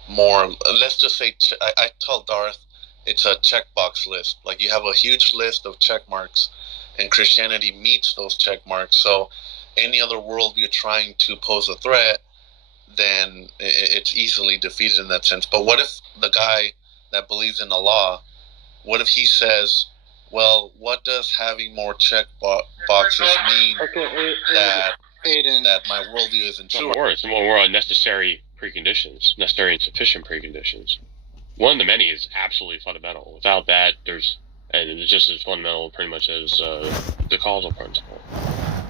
Let's just say, I tell Darth, it's a checkbox list. Like you have a huge list of check marks, and Christianity meets those check marks. So any other worldview trying to pose a threat, then it's easily defeated in that sense. But what if the guy that believes in Allah, what if he says, well, what does having more check boxes mean that my worldview isn't true? It's more on necessary preconditions, necessary and sufficient preconditions. One of the many is absolutely fundamental. Without that, and it's just as fundamental pretty much as the causal principle.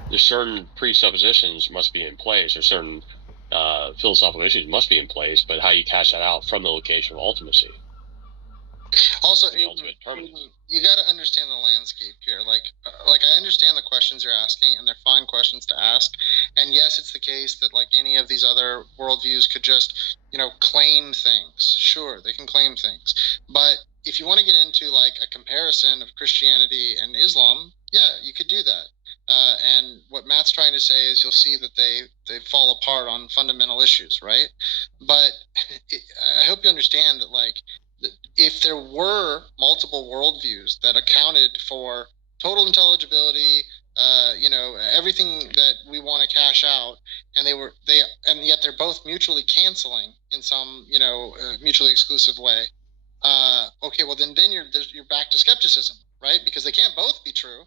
There's certain presuppositions must be in place, or certain philosophical issues must be in place, but how you cash that out from the location of ultimacy. Also, you got to understand the landscape here. Like I understand the questions you're asking, and they're fine questions to ask. And yes, it's the case that like any of these other worldviews could just, claim things. Sure, they can claim things. But if you want to get into like a comparison of Christianity and Islam, yeah, you could do that. And what Matt's trying to say is you'll see that they fall apart on fundamental issues, right? But I hope you understand that like, if there were multiple worldviews that accounted for total intelligibility, everything that we want to cash out, and yet they're both mutually canceling in some, mutually exclusive way. Okay, well then you're back to skepticism, right? Because they can't both be true.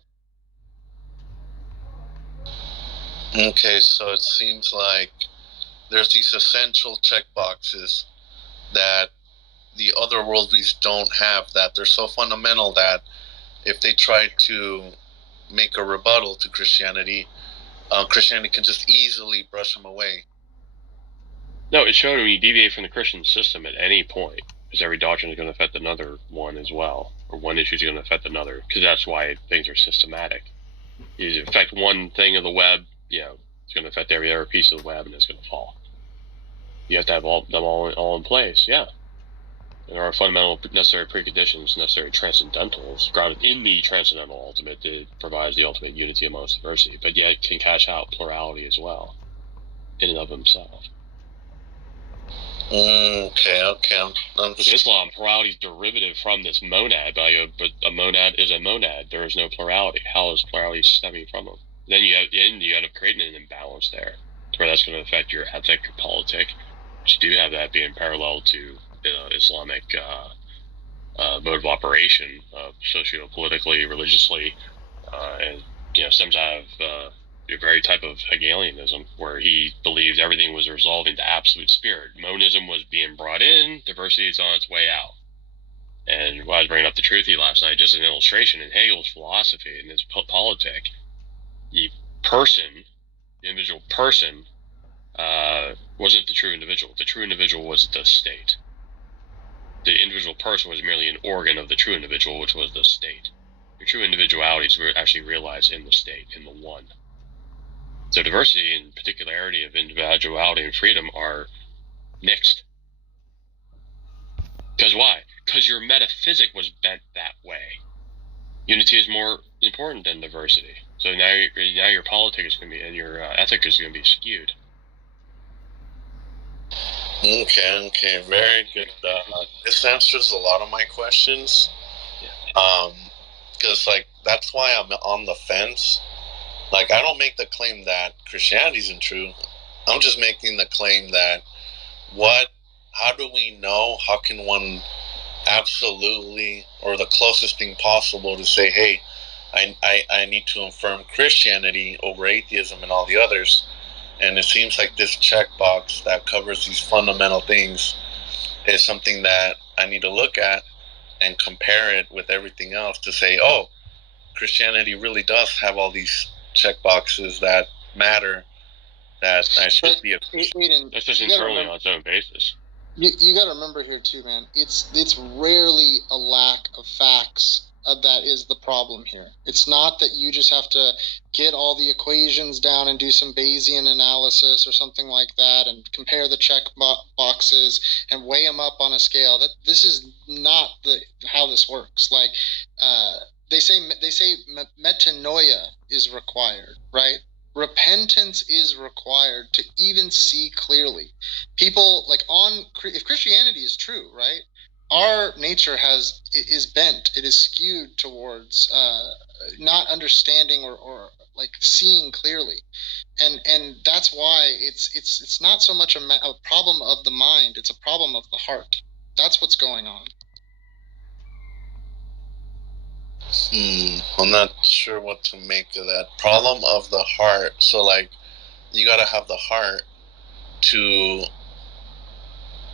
Okay, so it seems like there's these essential check boxes that the other worldviews don't have, that they're so fundamental that if they try to make a rebuttal to Christianity, Christianity can just easily brush them away. No, it's showing when you deviate from the Christian system at any point, because every doctrine is going to affect another one as well, or one issue is going to affect another, because that's why things are systematic. You affect one thing of the web, it's going to affect every other piece of the web, and it's going to fall. You have to have them all in place, yeah. There are fundamental necessary preconditions, necessary transcendentals, grounded in the transcendental ultimate that provides the ultimate unity amongst diversity, but yet can cash out plurality as well, in and of himself. Okay. With Islam, plurality is derivative from this monad value, but a monad is a monad. There is no plurality. How is plurality stemming from them? Then you end up creating an imbalance there, to where that's going to affect your ethic, your politic. But you do have that being parallel to Islamic mode of operation, socio-politically, religiously, and stems out of a very type of Hegelianism, where he believed everything was resolving to absolute spirit. Monism was being brought in, diversity is on its way out. And I was bringing up the Truthy last night, just an illustration in Hegel's philosophy and his politic. The individual person, wasn't the true individual. The true individual was the state. The individual person was merely an organ of the true individual, which was the state. Your true individuality is actually realized in the state, in the one. So diversity and particularity of individuality and freedom are mixed. Because why? Because your metaphysic was bent that way. Unity is more important than diversity. So now your politics is going to be, and your ethic is going to be skewed. Okay, very good. This answers a lot of my questions. Because that's why I'm on the fence. Like, I don't make the claim that Christianity isn't true. I'm just making the claim that how do we know? How can one absolutely, or the closest thing possible to say, hey, I need to affirm Christianity over atheism and all the others? And it seems like this checkbox that covers these fundamental things is something that I need to look at and compare it with everything else to say, oh, Christianity really does have all these checkboxes that matter, that I should be a Christian. Aiden, That's just internally on its own basis. You got to remember here too, man. It's rarely a lack of facts that is the problem here. It's not that you just have to get all the equations down and do some Bayesian analysis or something like that and compare the check boxes and weigh them up on a scale. That this is not how this works. Like they say metanoia is required, right? Repentance is required to even see clearly. People if Christianity is true, right? Our nature is bent. It is skewed towards not understanding or like seeing clearly, and that's why it's not so much a problem of the mind. It's a problem of the heart. That's what's going on. I'm not sure what to make of that. Problem of the heart. So, like, you gotta have the heart to...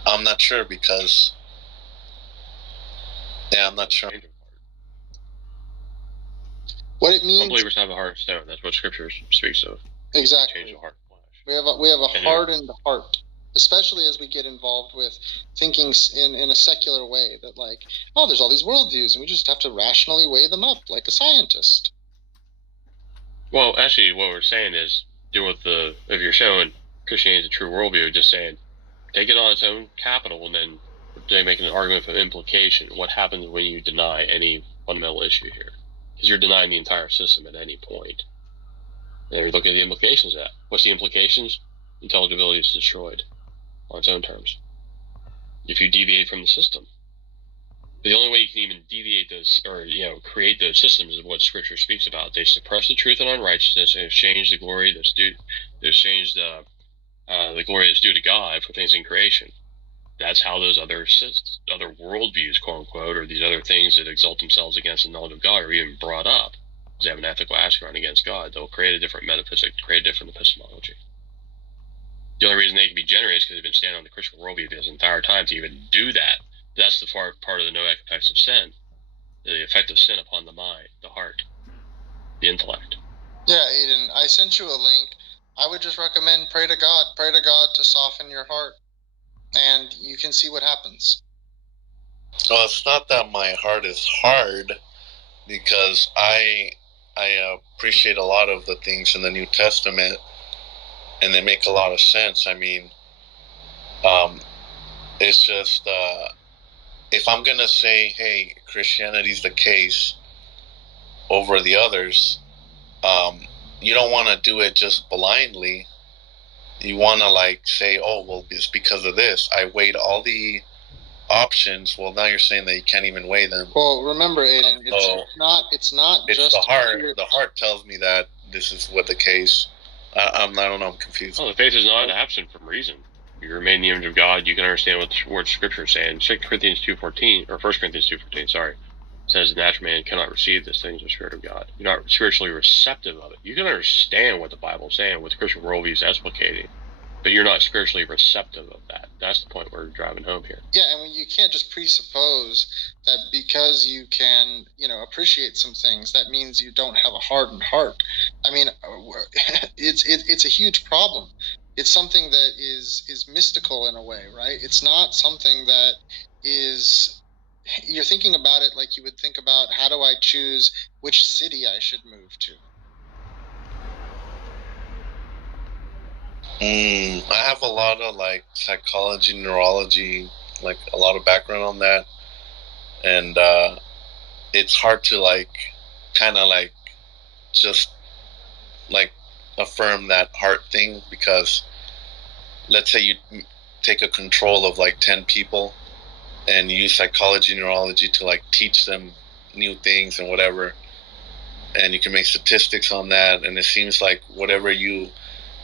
I'm not sure because... Yeah, I'm not sure. What it means... Unbelievers have a heart of stone. That's what Scripture speaks of. Exactly. Change the heart of flesh. We have a hardened heart, especially as we get involved with thinking in a secular way that, like, oh, there's all these worldviews, and we just have to rationally weigh them up like a scientist. Well, actually, what we're saying is, if you're showing Christianity is a true worldview, just saying, take it on its own capital, and then they make an argument for implication. What happens when you deny any fundamental issue here? Because you're denying the entire system at any point. And you look at the implications of that. What's the implications? Intelligibility is destroyed on its own terms if you deviate from the system. But the only way you can even deviate those, or create those systems, is what Scripture speaks about. They suppress the truth and unrighteousness and exchange the glory that's due. They exchange the glory that's due to God for things in creation. That's how those other worldviews, quote unquote, or these other things that exalt themselves against the knowledge of God, are even brought up. Because they have an ethical action against God. They'll create a different metaphysic, create a different epistemology. The only reason they can be generated is because they've been standing on the Christian worldview this entire time to even do that. That's the part of the Noahic effects of sin. The effect of sin upon the mind, the heart, the intellect. Yeah, Aiden, I sent you a link. I would just recommend pray to God. Pray to God to soften your heart. And you can see what happens. Well, it's not that my heart is hard, because I appreciate a lot of the things in the New Testament, and they make a lot of sense. I mean, it's just, if I'm going to say, hey, Christianity's the case over the others, you don't want to do it just blindly. You want to, like, say, oh, well, it's because of this. I weighed all the options. Well, now you're saying that you can't even weigh them. Well, remember, Aiden, it's not it's just the heart. The heart tells me that this is what the case. I don't know. I'm confused. Well, the faith is not absent from reason. You're made in the image of God. You can understand what the word Scripture is saying. 2 Corinthians 2:14, or 1 Corinthians 2:14, sorry, says the natural man cannot receive this thing of the Spirit of God. You're not spiritually receptive of it. You can understand what the Bible is saying, what the Christian worldview is explicating, but you're not spiritually receptive of that. That's the point we're driving home here. Yeah, and you can't just presuppose that because you can, appreciate some things, that means you don't have a hardened heart. I mean, it's a huge problem. It's something that is mystical in a way, right? It's not something that is... You're thinking about it like you would think about, how do I choose which city I should move to? I have a lot of, like, psychology, neurology, like, a lot of background on that. And it's hard to, like, kind of, like, just, like, affirm that heart thing, because let's say you take a control of, like, 10 people and you use psychology, neurology to, like, teach them new things and whatever. And you can make statistics on that. And it seems like whatever you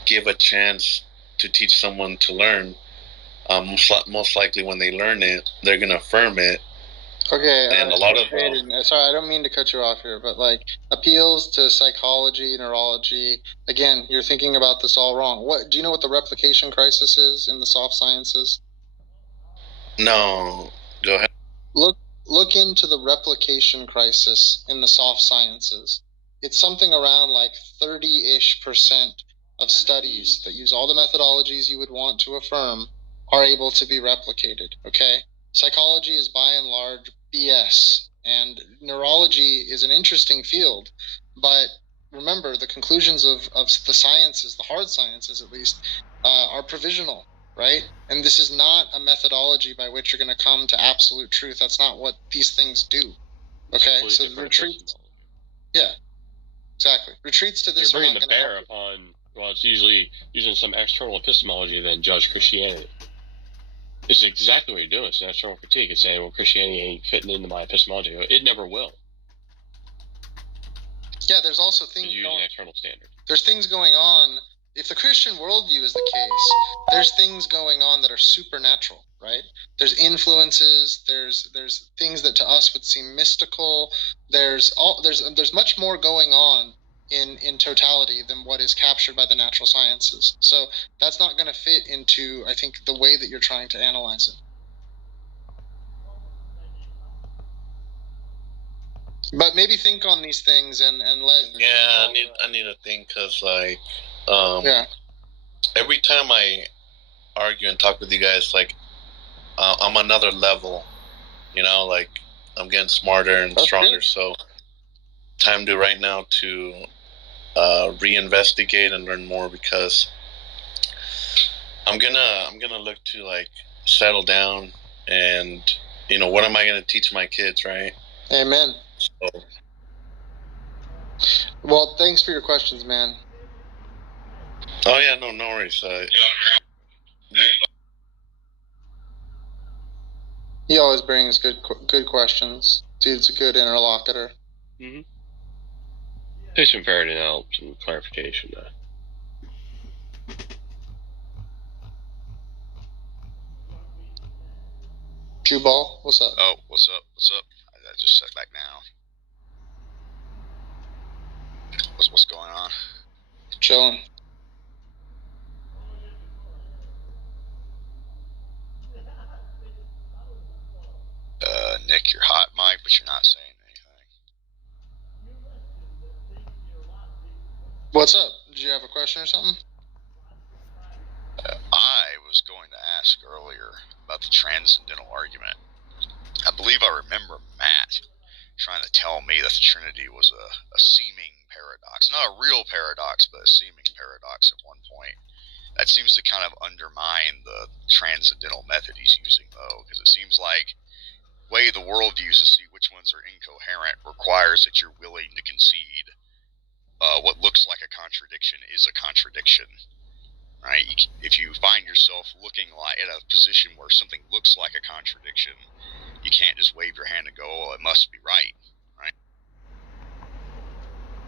give a chance to teach someone to learn, most likely when they learn it, they're going to affirm it. Okay, And a lot of sorry, I don't mean to cut you off here, but like appeals to psychology, neurology. Again, you're thinking about this all wrong. What do you know what the replication crisis is in the soft sciences? No, go ahead. Look into the replication crisis in the soft sciences. It's something around like 30-ish% of studies that use all the methodologies you would want to affirm are able to be replicated. Okay, psychology is by and large BS, and neurology is an interesting field, but remember the conclusions of the sciences, the hard sciences at least, are provisional, right? And this is not a methodology by which you're going to come to absolute truth. That's not what these things do. Okay, so retreats. Yeah, exactly. Retreats to this. You're bringing the bear upon. Well, it's usually using some external epistemology to then judge Christianity. It's exactly what you're doing. It's an external critique. It's saying, well, Christianity ain't fitting into my epistemology. It never will. Yeah, there's also things. Using an external standard. There's things going on. If the Christian worldview is the case, there's things going on that are supernatural, right? There's influences. There's things that to us would seem mystical. There's much more going on in totality than what is captured by the natural sciences. So that's not going to fit into, I think, the way that you're trying to analyze it. But maybe think on these things and let. Yeah, I need to think, because like, every time I argue and talk with you guys, like, I'm another level, you know, like I'm getting smarter and stronger. Good. So time to right now to reinvestigate and learn more, because I'm gonna look to like settle down, and you know, what am I gonna teach my kids, right? Amen. So, well, thanks for your questions, man. Oh yeah, no worries. He always brings good questions. Dude's a good interlocutor. Mm-hmm. There's some ferreting out, some clarification there. Jubal, what's up? Oh, what's up? I just sat back now. What's going on? Chilling. Nick, you're hot, Mike, but you're not saying anything. What's up? Did you have a question or something? I was going to ask earlier about the transcendental argument. I believe I remember Matt trying to tell me that the Trinity was a seeming paradox. Not a real paradox, but a seeming paradox at one point. That seems to kind of undermine the transcendental method he's using, though, because it seems like the way the world views to see which ones are incoherent requires that you're willing to concede what looks like a contradiction is a contradiction. Right? If you find yourself looking like in a position where something looks like a contradiction, you can't just wave your hand and go, "Oh, it must be right." Right?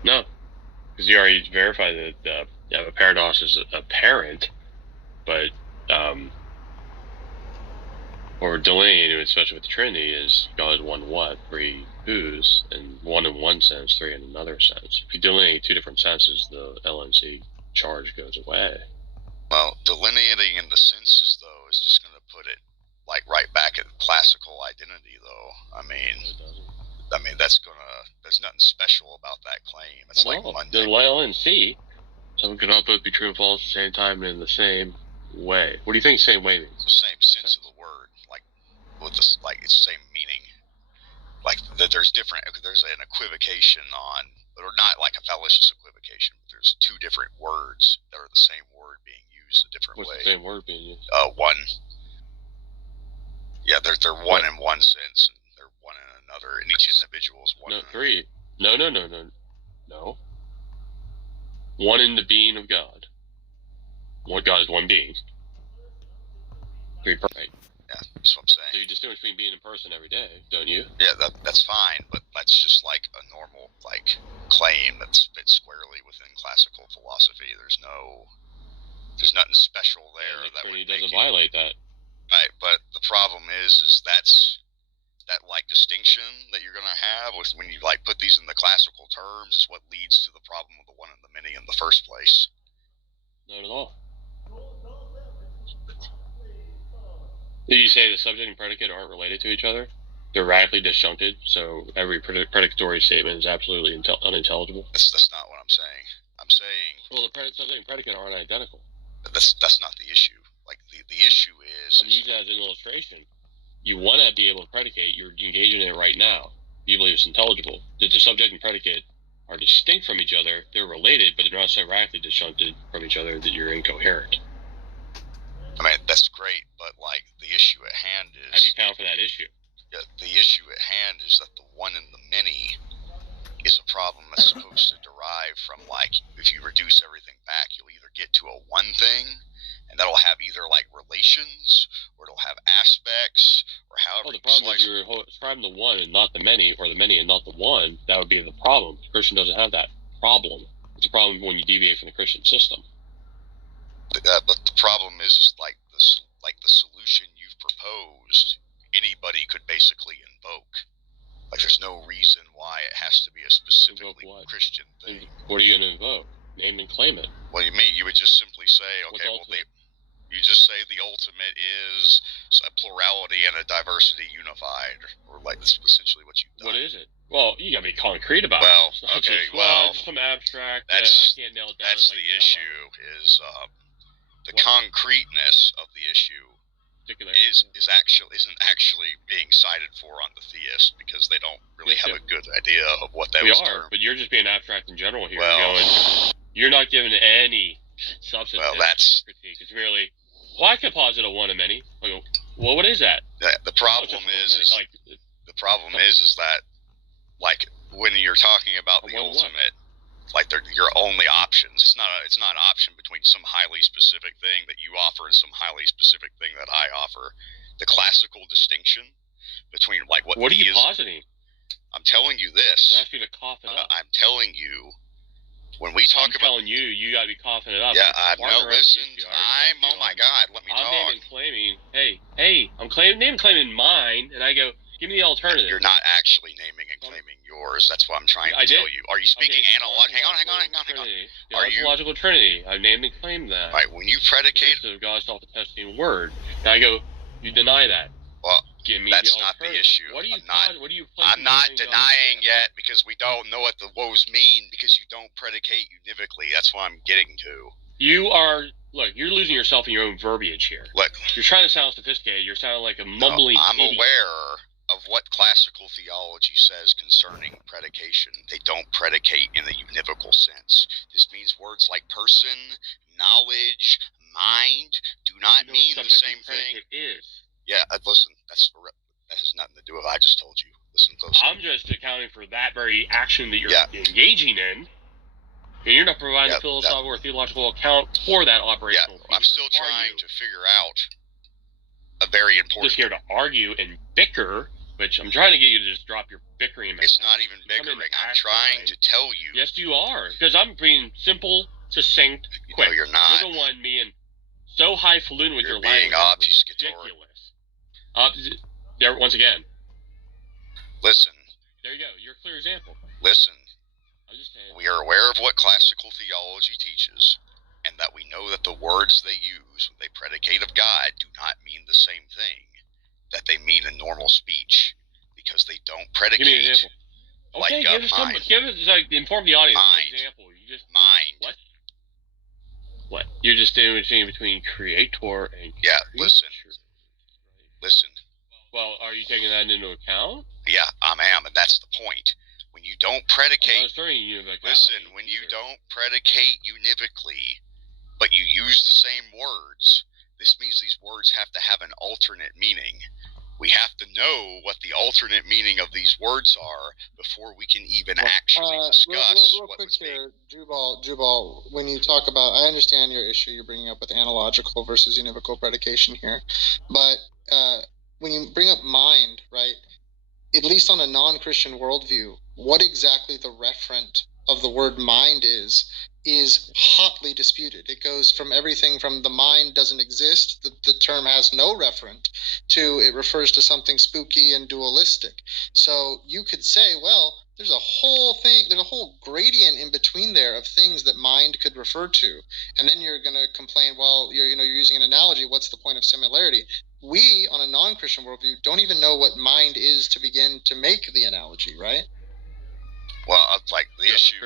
No, because you already verified that a paradox is apparent, but what we're delineating, especially with the Trinity, is God is one what, three who's, and one in one sense, three in another sense. If you delineate two different senses, the LNC charge goes away. Well, delineating in the senses, though, is just going to put it like right back at classical identity, though. I mean, there's nothing special about that claim. It's like Monday. The LNC, something can both be true and false at the same time and in the same way. What do you think same way means? The same sense of the word, like with this, like it's the same meaning. Like there's an equivocation on, or not like a fallacious equivocation, but there's two different words that are the same word being used a different way. What's the same word being used? One. Yeah, they're one in one sense, and they're one in another, and each individual is one. No, three. No. One in the being of God. One God is one being. Three, right? Yeah, that's what I'm saying. So you distinguish between being in person every day, don't you? Yeah, that's fine, but that's just like a normal claim that fits squarely within classical philosophy. There's nothing special there that would doesn't violate that. Right, but the problem is that's like distinction that you're going to have when you like put these in the classical terms is what leads to the problem of the one and the many in the first place. Not at all. Did you say the subject and predicate aren't related to each other? They're radically disjuncted, so every predicatory statement is absolutely unintelligible. That's not what I'm saying. I'm saying, well, the subject and predicate aren't identical. That's not the issue. Like the issue is. I'm using that as an illustration. You want to be able to predicate. You're engaging in it right now. You believe it's intelligible. That the subject and predicate are distinct from each other. They're related, but they're not so radically disjuncted from each other that you're incoherent. I mean, that's great, but like the issue at hand is. How do you account for that issue? The issue at hand is that the one and the many is a problem that's supposed to derive from, like, if you reduce everything back, you'll either get to a one thing, and that'll have either like relations, or it'll have aspects, or however. Well, the problem is you're describing the one and not the many, or the many and not the one. That would be the problem. The Christian doesn't have that problem. It's a problem when you deviate from the Christian system. But the problem is like the solution you've proposed, anybody could basically invoke. Like, there's no reason why it has to be a specifically Christian thing. What are you going to invoke? Name and claim it. What do you mean? You would just simply say, okay, you just say the ultimate is a plurality and a diversity unified, or like that's essentially what you've done. What is it? Well, you got to be concrete about it. Just some abstract. I can't nail it down. That's the issue. Is the concreteness of the issue isn't actually being cited for on the theist, because they don't really have a good idea of what that was. But you're just being abstract in general here. You're not giving any substance. Well, that's critique. It's merely, I could posit a one and many. I go, well, what is that? The problem is that, like, when you're talking about the ultimate. Like, they're your only options. It's not an option between some highly specific thing that you offer and some highly specific thing that I offer. The classical distinction between, like, what are you positing? I'm telling you this. I'm asking you to cough it up. I'm telling you, when we talk about... I'm telling you got to be coughing it up. Yeah, listen. Oh my God, let me talk. I'm naming and claiming, hey, I'm naming and claiming mine, and I go, give me the alternative. You're not actually naming and claiming yours. That's what I'm trying to tell you. Are you speaking analog? Hang on. The ontological Trinity. I named and claimed that. Right. When you predicate of God's self-attesting word, and I go, you deny that. Well, give me that's the not the issue. I'm not denying yet, because we don't know what the woes mean, because you don't predicate univocally. That's what I'm getting to. You're losing yourself in your own verbiage here. Look, you're trying to sound sophisticated. You're sounding like a mumbling I'm idiot. aware of what classical theology says concerning predication. They don't predicate in the univocal sense. This means words like person, knowledge, mind do not mean the same thing. It is. Yeah, listen, that has nothing to do with what I just told you. Listen closely. I'm just accounting for that very action that you're engaging in. And you're not providing a philosophical or theological account for that operational feature. I'm still trying to figure out a very important... Just here to argue and bicker, which I'm trying to get you to just drop your bickering. It's not even bickering. I'm trying to tell you. Yes, you are. Because I'm being simple, succinct, quick. No, you're not. You're the one being so highfalutin with your language. You're being obfuscatory. Ridiculous. There, once again. Listen. There you go. You're a clear example. Listen. We are aware of what classical theology teaches, and that we know that the words they use when they predicate of God do not mean the same thing that they mean in normal speech, because they don't predicate. Give me an example. Like inform the audience. Mind. An example. You just mind. What? You're just distinguishing between creator and listen. Listen. Well, are you taking that into account? Yeah, I am, and that's the point. When you don't predicate, when you don't predicate univocally, but you use the same words, this means these words have to have an alternate meaning. We have to know what the alternate meaning of these words are before we can even actually discuss real quick here, Jubal, when you talk about, I understand your issue you're bringing up with analogical versus univocal predication here, but when you bring up mind, right, at least on a non-Christian worldview, what exactly the referent of the word mind is is hotly disputed. It goes from everything from the mind doesn't exist, the term has no referent, to it refers to something spooky and dualistic. So you could say, well, there's a whole gradient in between there of things that mind could refer to. And then you're going to complain, well, you're using an analogy, what's the point of similarity? We, on a non-Christian worldview, don't even know what mind is to begin to make the analogy, right? Well, like the issue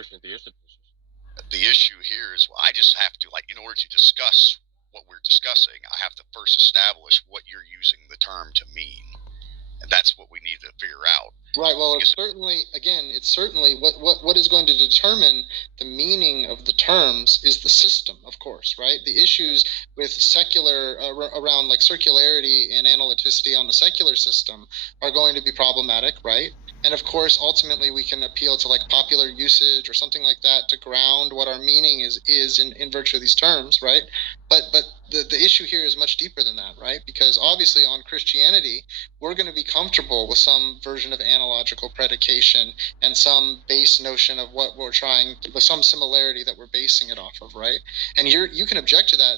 here is, well, I just have to, like, in order to discuss what we're discussing, I have to first establish what you're using the term to mean, and that's what we need to figure out. Right. Well, it's certainly what is going to determine the meaning of the terms is the system, of course, right? The issues with around like circularity and analyticity on the secular system are going to be problematic, right? And of course, ultimately, we can appeal to like popular usage or something like that to ground what our meaning is in virtue of these terms, right? But the issue here is much deeper than that, right? Because obviously on Christianity, we're going to be comfortable with some version of analogical predication and some base notion of what we're trying, with some similarity that we're basing it off of, right? And you can object to that,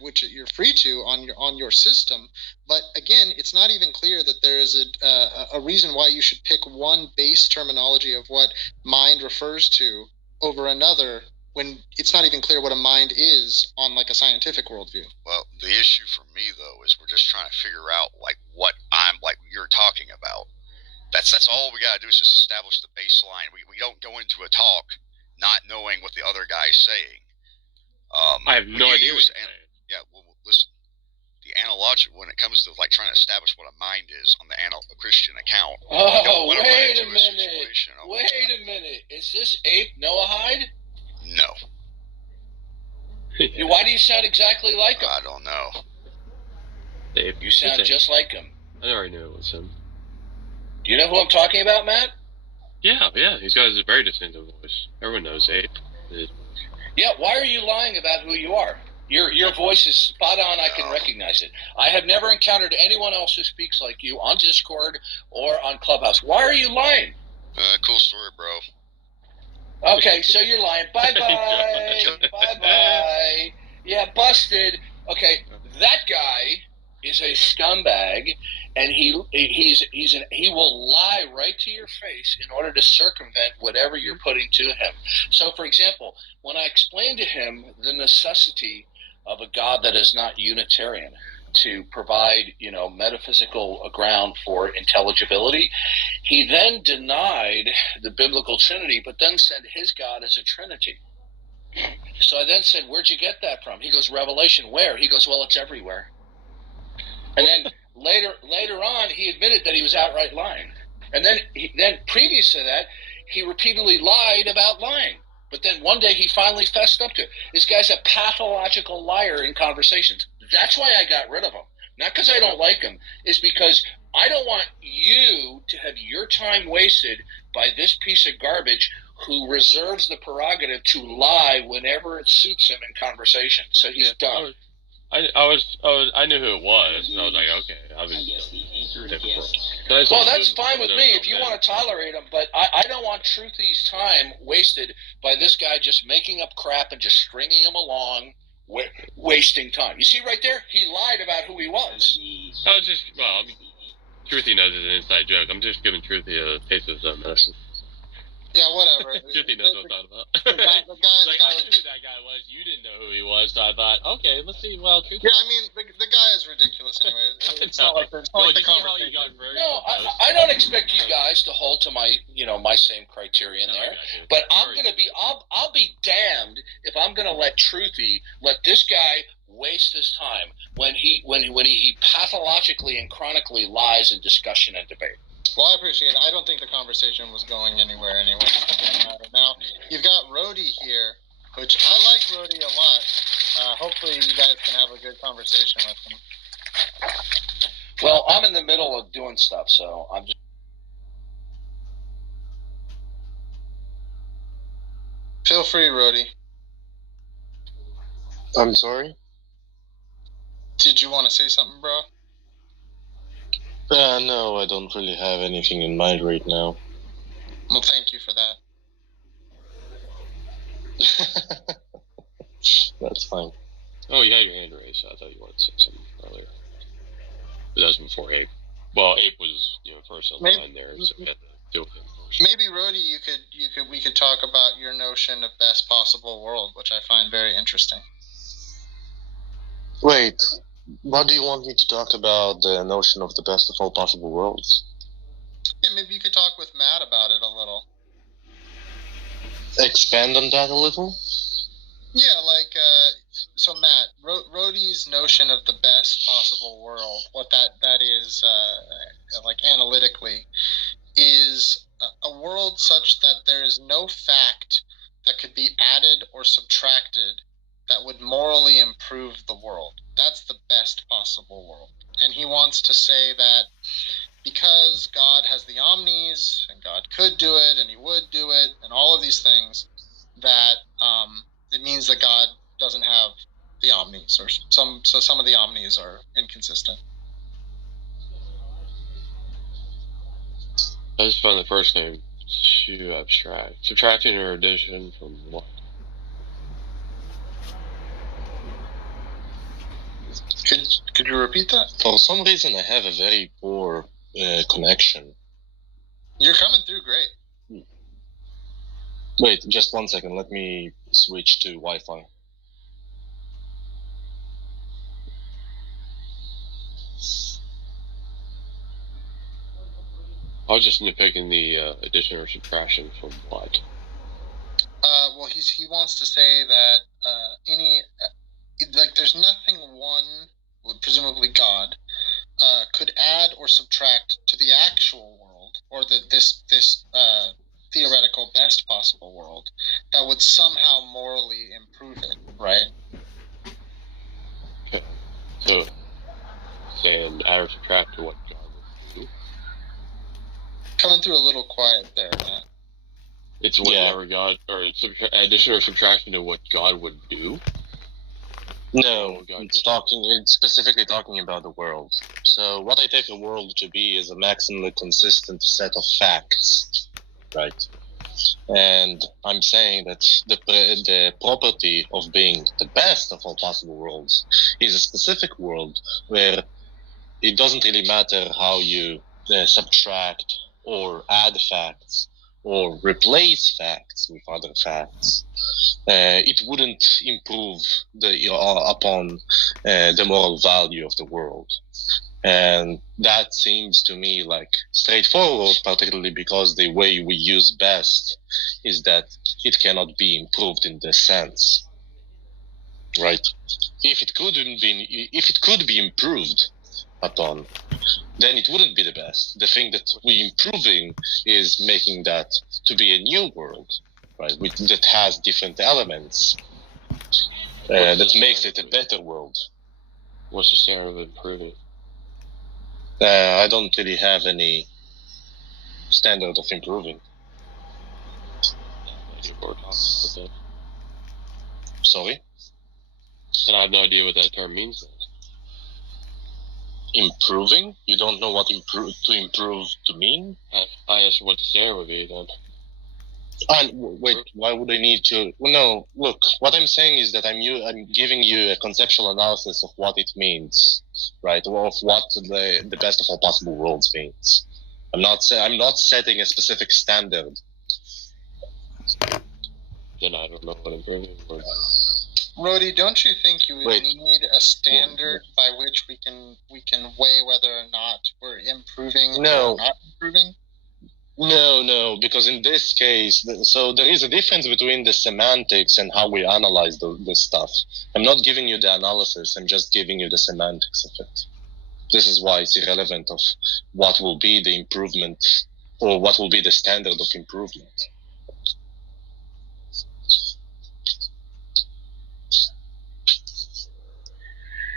which you're free to on your system. But again, it's not even clear that there is a reason why you should pick one base terminology of what mind refers to over another, when it's not even clear what a mind is on like a scientific worldview. Well, the issue for me though is we're just trying to figure out like what you're talking about. That's all we gotta do is just establish the baseline. We don't go into a talk not knowing what the other guy's saying. I have no idea what you're saying. Yeah, well, listen. The analogy, when it comes to like trying to establish what a mind is on the Christian account. Oh, wait a minute. Is this ape Noahide? No. Why do you sound exactly like him? I don't know. Dave, you sound just like him. I already knew it was him. Do you know who I'm talking about, Matt? Yeah. He's got a very distinctive voice. Everyone knows Ape. Yeah, why are you lying about who you are? Your voice is spot on. I can recognize it. I have never encountered anyone else who speaks like you on Discord or on Clubhouse. Why are you lying? Cool story, bro. Okay, so you're lying. Bye-bye. Bye-bye. Yeah, busted. Okay, that guy is a scumbag, and he will lie right to your face in order to circumvent whatever you're putting to him. So, for example, when I explained to him the necessity of a God that is not Unitarian to provide, metaphysical ground for intelligibility, he then denied the biblical Trinity, but then said his God is a Trinity. So I then said, where'd you get that from? He goes, Revelation. Where? He goes, well, it's everywhere. And then later on, he admitted that he was outright lying. And then previous to that, he repeatedly lied about lying. But then one day he finally fessed up to it. This guy's a pathological liar in conversations. That's why I got rid of him. Not because I don't like him. It's because I don't want you to have your time wasted by this piece of garbage who reserves the prerogative to lie whenever it suits him in conversation. So he's done. I knew who it was, and I was like, okay, I've been well, that's fine with me if you want to tolerate him, but I don't want Truthy's time wasted by this guy just making up crap and just stringing him along, wasting time. You see right there? He lied about who he was. Truthy knows it's an inside joke. I'm just giving Truthy a taste of some medicine. Yeah, whatever. Truthy knows what I'm talking about. I knew who that guy was. You didn't know who he was, so I thought, okay, let's see. Well, Truthy. Yeah, I mean, the guy is ridiculous anyway. It's not like the conversation. No, I don't expect you guys to hold to my, my same criterion there. But I'll be damned if I'm going to let Truthy let this guy waste his time when he pathologically and chronically lies in discussion and debate. Well, I appreciate it. I don't think the conversation was going anywhere anyway. Now, you've got Rhodey here, which I like Rhodey a lot. Hopefully you guys can have a good conversation with him. Well, I'm in the middle of doing stuff, so I'm just... Feel free, Rhodey. I'm sorry? Did you want to say something, bro? No, I don't really have anything in mind right now. Well, thank you for that. That's fine. Oh, you had your hand raised. So I thought you wanted to say something earlier. But that was before Ape. Well, Ape was first on the line there, so we had to deal with him first. Maybe Rhodey, we could talk about your notion of best possible world, which I find very interesting. Wait, what do you want me to talk about? The notion of the best of all possible worlds? Yeah, maybe you could talk with Matt about it a little. Expand on that a little? Yeah, so Matt, Rhodey's notion of the best possible world, what that is, analytically, is a world such that there is no fact that could be added or subtracted that would morally improve the world. That's the best possible world. And he wants to say that because God has the omnis, and God could do it, and he would do it, and all of these things, that it means that God doesn't have the omnis, or some of the omnis are inconsistent. I just found the first name too abstract. Subtracting or addition from what? Could you repeat that? For some reason, I have a very poor connection. You're coming through great. Wait, just 1 second. Let me switch to Wi-Fi. I was just nitpicking the addition or subtraction from what? Well, he wants to say that there's nothing one, presumably God, could add or subtract to the actual world, or this theoretical best possible world, that would somehow morally improve it, right? Okay. So, saying add or subtract to what God would do? Coming through a little quiet there, Matt. It's whatever God, or addition or subtraction to what God would do? No, it's specifically talking about the world. So what I take a world to be is a maximally consistent set of facts, right? And I'm saying that the property of being the best of all possible worlds is a specific world where it doesn't really matter how you subtract or add facts or replace facts with other facts. It wouldn't improve upon the moral value of the world. And that seems to me like straightforward, particularly because the way we use best is that it cannot be improved in this sense, right? If it could be improved upon, then it wouldn't be the best. The thing that we're improving is making that to be a new world, right? That has different elements, that makes it a better world. What's the standard of improving? I don't really have any standard of improving. Sorry? And I have no idea what that term means then. Improving? You don't know what to improve to mean? I asked what the standard would be then. And wait, why would I need to? Well, no, look, what I'm saying is that I'm giving you a conceptual analysis of what it means, right? Of what the best of all possible worlds means. I'm not setting a specific standard. Then I don't know what improving would be. Rhodey, don't you think you would need a standard by which we can weigh whether or not we're improving or not improving? No, because in this case, so there is a difference between the semantics and how we analyze this stuff. I'm not giving you the analysis, I'm just giving you the semantics of it. This is why it's irrelevant of what will be the improvement or what will be the standard of improvement.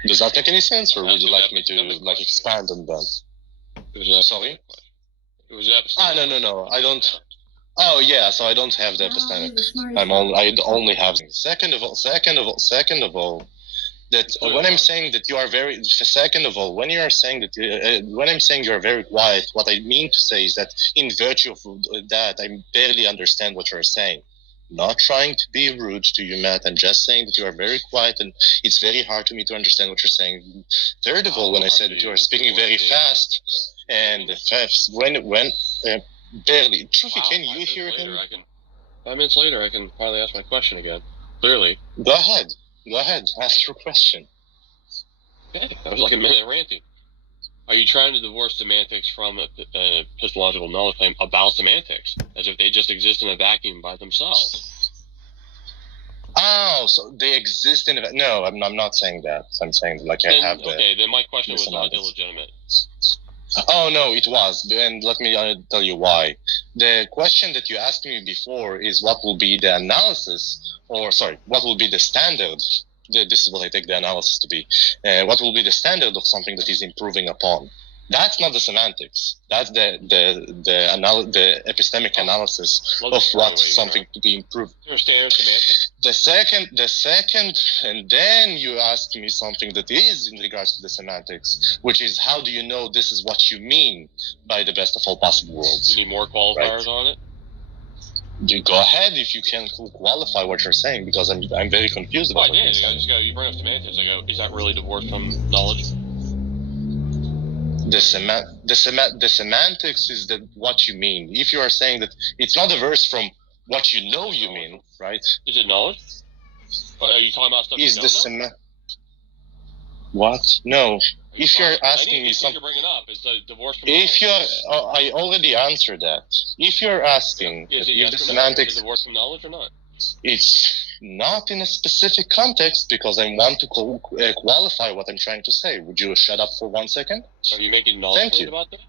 Does that make any sense, or would you like me to expand on that? Sorry? It was epistemic. No. I don't. Oh yeah, so I don't have the epistemic. I only have. Second of all, that when I'm saying that you are very. Second of all, when you are saying that when I'm saying you are very quiet, what I mean to say is that in virtue of that, I barely understand what you're saying. not trying to be rude to you, Matt. I'm just saying that you are very quiet and it's very hard for me to understand what you're saying. Third of all, when I said that you are speaking very fast, and barely, truly, can you hear him? 5 minutes later, I can probably ask my question again. Clearly. Go ahead, ask your question. Okay, that was like a minute ranting. Are you trying to divorce semantics from epistemological knowledge claim about semantics, as if they just exist in a vacuum by themselves? Oh, so they exist in a... No, I'm not saying that. I'm saying like I have the... Okay, then my question was not illegitimate. Oh, no, it was. And let me tell you why. The question that you asked me before is what will be the analysis, what will be the standard? This is what I take the analysis to be. What will be the standard of something that is improving upon? That's not the semantics. That's the epistemic analysis of what's something to be improved. Standard semantics? The second, and then you asked me something that is in regards to the semantics, which is how do you know this is what you mean by the best of all possible worlds? You need more qualifiers on it? You go ahead if you can qualify what you're saying, because I'm very confused about what you're saying. You bring up semantics. I go, is that really divorced from knowledge? The semantics is that what you mean. If you are saying that it's not diverse from what you know you mean, right? Is it knowledge? Are you talking about stuff you don't know? What? No. If you're asking me something, if you're, I already answered that. If you're asking if the semantics is it divorced from knowledge or not? It's not in a specific context because I want to qualify what I'm trying to say. Would you shut up for 1 second? Are you making knowledge claims about this?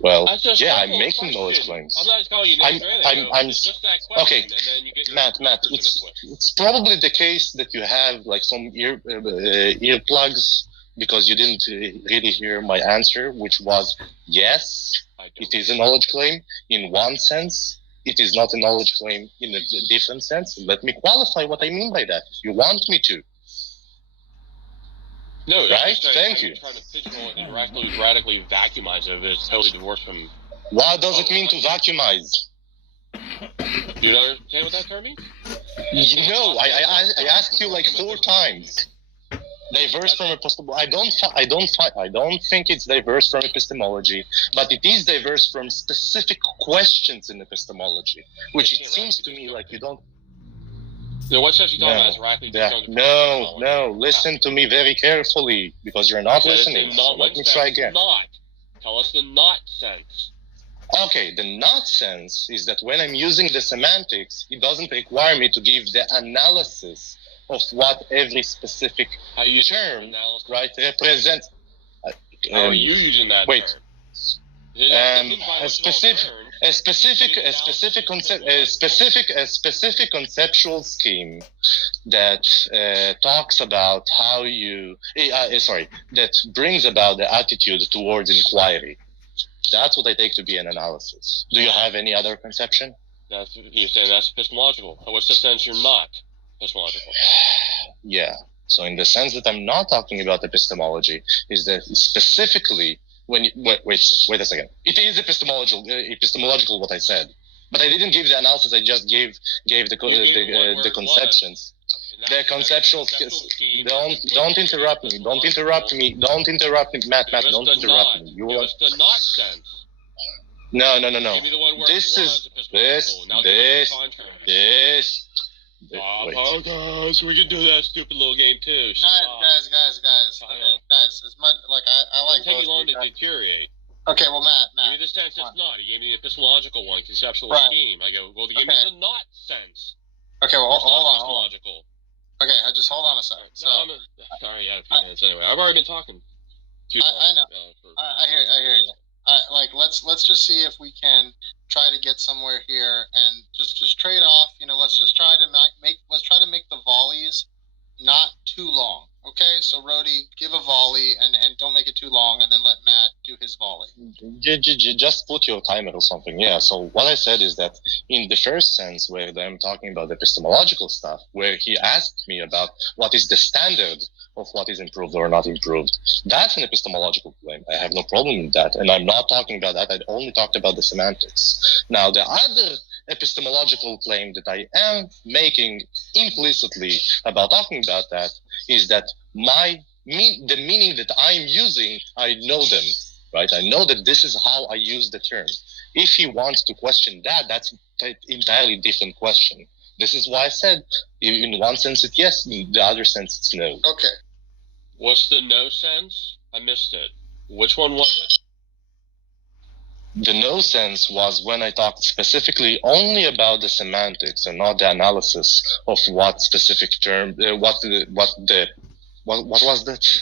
Well, yeah, I'm making knowledge claims. I'm not telling you it's just that question, okay, and then you get Matt, it's probably the case that you have like some earplugs because you didn't really hear my answer, which was yes, it is a knowledge claim in one sense. It is not a knowledge claim in a different sense. Let me qualify what I mean by that, if you want me to. No, right? Thank you. Trying to pigeonhole it and radically vacuumize it, but it's totally divorced from... What does it mean to vacuumize? You understand what that term means? No, I asked you like 4 times. Diverse from epistemology. I don't think it's diverse from epistemology, but it is diverse from specific questions in epistemology, which it seems to me like you don't. No, what sense you talking about is radically No, listen to me very carefully because you're not listening. So let me try again. Tell us the not sense. Okay, the not sense is that when I'm using the semantics, it doesn't require me to give the analysis of what every specific term, right, represents. How are you using that term? A specific conceptual scheme that talks about how you that brings about the attitude towards inquiry. That's what I take to be an analysis. Do you have any other conception? You say that's epistemological. What's the sense you're not epistemological? Yeah. So in the sense that I'm not talking about epistemology, is that specifically when you, wait a second. It is epistemological what I said, but I didn't give the analysis. I just gave the conceptions. The conceptual skills. Don't interrupt me. Don't interrupt me, Matt. Don't interrupt me. You are the not sense. No. This is so we can do that stupid little game too. Guys. Okay, guys. As much like I like. Take long to deteriorate. Okay, well, Matt. Give me the sense it's not. He gave me the epistemological one, conceptual scheme. I go, well, give me the not sense. Okay, well, hold on. Epistemological. Okay, just hold on a second. So, sorry, I had a few minutes anyway. I've already been talking. I know. I hear you. Let's just see if we can try to get somewhere here and just trade off. Let's just try to make the volleys not too long. Okay, so Rody, give a volley and don't make it too long, and then let Matt do his volley. Just put your timer or something. Yeah. So what I said is that in the first sense, where I'm talking about epistemological stuff, where he asked me about what is the standard of what is improved or not improved, that's an epistemological claim. I have no problem with that, and I'm not talking about that. I only talked about the semantics. Now, the other epistemological claim that I am making implicitly about talking about that is that the meaning that I'm using, I know them, right? I know that this is how I use the term. If he wants to question that, that's an entirely different question. This is why I said, in one sense, it's yes, in the other sense, it's no. Okay. What's the no sense? I missed it. Which one was it? The no sense was when I talked specifically only about the semantics and not the analysis of what specific term, what was that?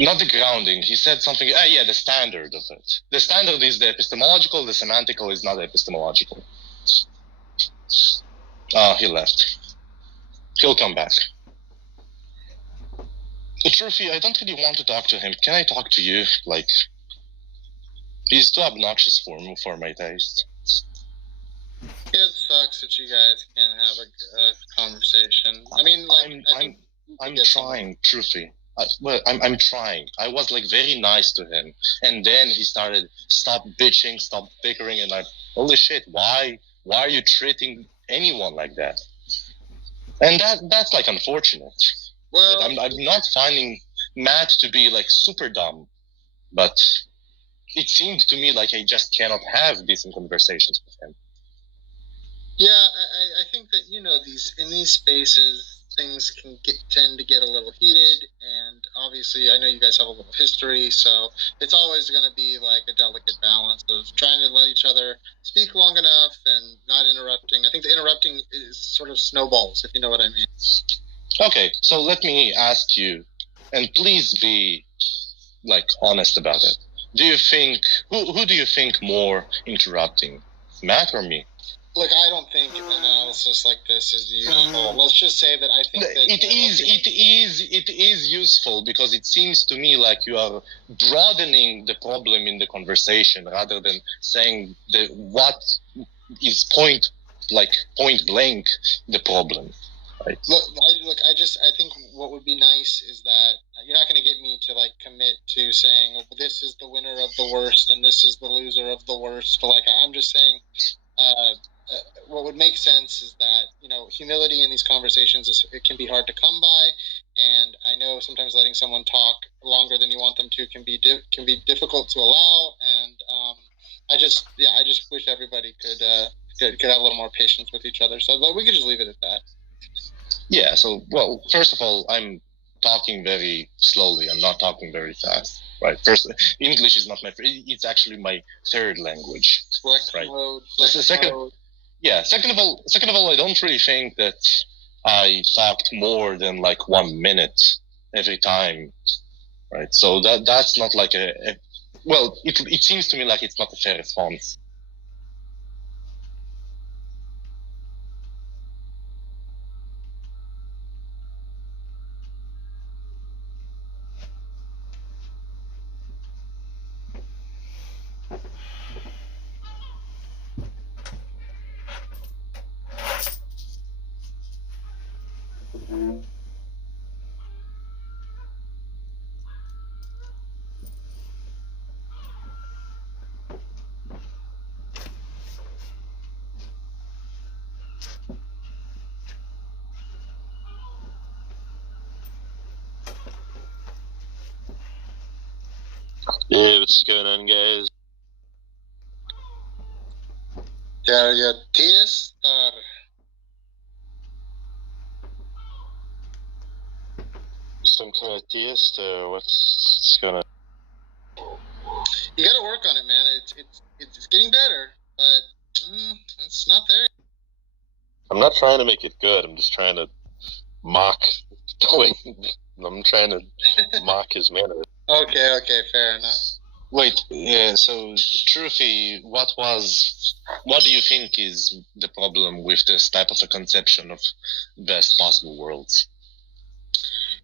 Not the grounding. He said something. The standard of it. The standard is the epistemological. The semantical is not epistemological. He left. He'll come back. Truthfully, I don't really want to talk to him. Can I talk to you? Like, he's too obnoxious for my taste. It sucks that you guys can't have a conversation. I mean, like, I'm trying, truthfully. I'm trying. I was like very nice to him, and then he started stop bitching, stop bickering, and holy shit, why are you treating anyone like that? And that's like unfortunate. Well, I'm not finding Matt to be like super dumb, but it seemed to me like I just cannot have decent conversations with him. Yeah, I think that, you know, in these spaces, things can tend to get a little heated, and obviously I know you guys have a little history, so it's always going to be like a delicate balance of trying to let each other speak long enough and not interrupting. I think the interrupting is sort of snowballs, if you know what I mean. Okay, so let me ask you, and please be like honest about it. Do you think who do you think more interrupting, Matt or me? Look, I don't think an analysis like this is useful. Let's just say that I think that it is useful because it seems to me like you are broadening the problem in the conversation rather than saying what is point blank the problem. Right. I think what would be nice is that you're not going to get me to like commit to saying, oh, this is the winner of the worst and this is the loser of the worst. Like, I'm just saying, what would make sense is that, you know, humility in these conversations it can be hard to come by, and I know sometimes letting someone talk longer than you want them to can be difficult to allow, and I just wish everybody could have a little more patience with each other. So we could just leave it at that. Yeah, so, well, first of all, I'm talking very slowly. I'm not talking very fast, right? First, English is not it's actually my third language, right? Second of all, I don't really think that I talked more than like 1 minute every time, right? So that's not like it seems to me like it's not a fair response. Yeah, what's going on, guys? Yeah, you're theist or some kind of theist, or what's going on? You got to work on it, man. It's getting better, but it's not there. I'm not trying to make it good. I'm just trying to mock the way. I'm trying to mock his manner. Okay, fair enough. Wait, yeah, so Truthy, what do you think is the problem with this type of a conception of best possible worlds?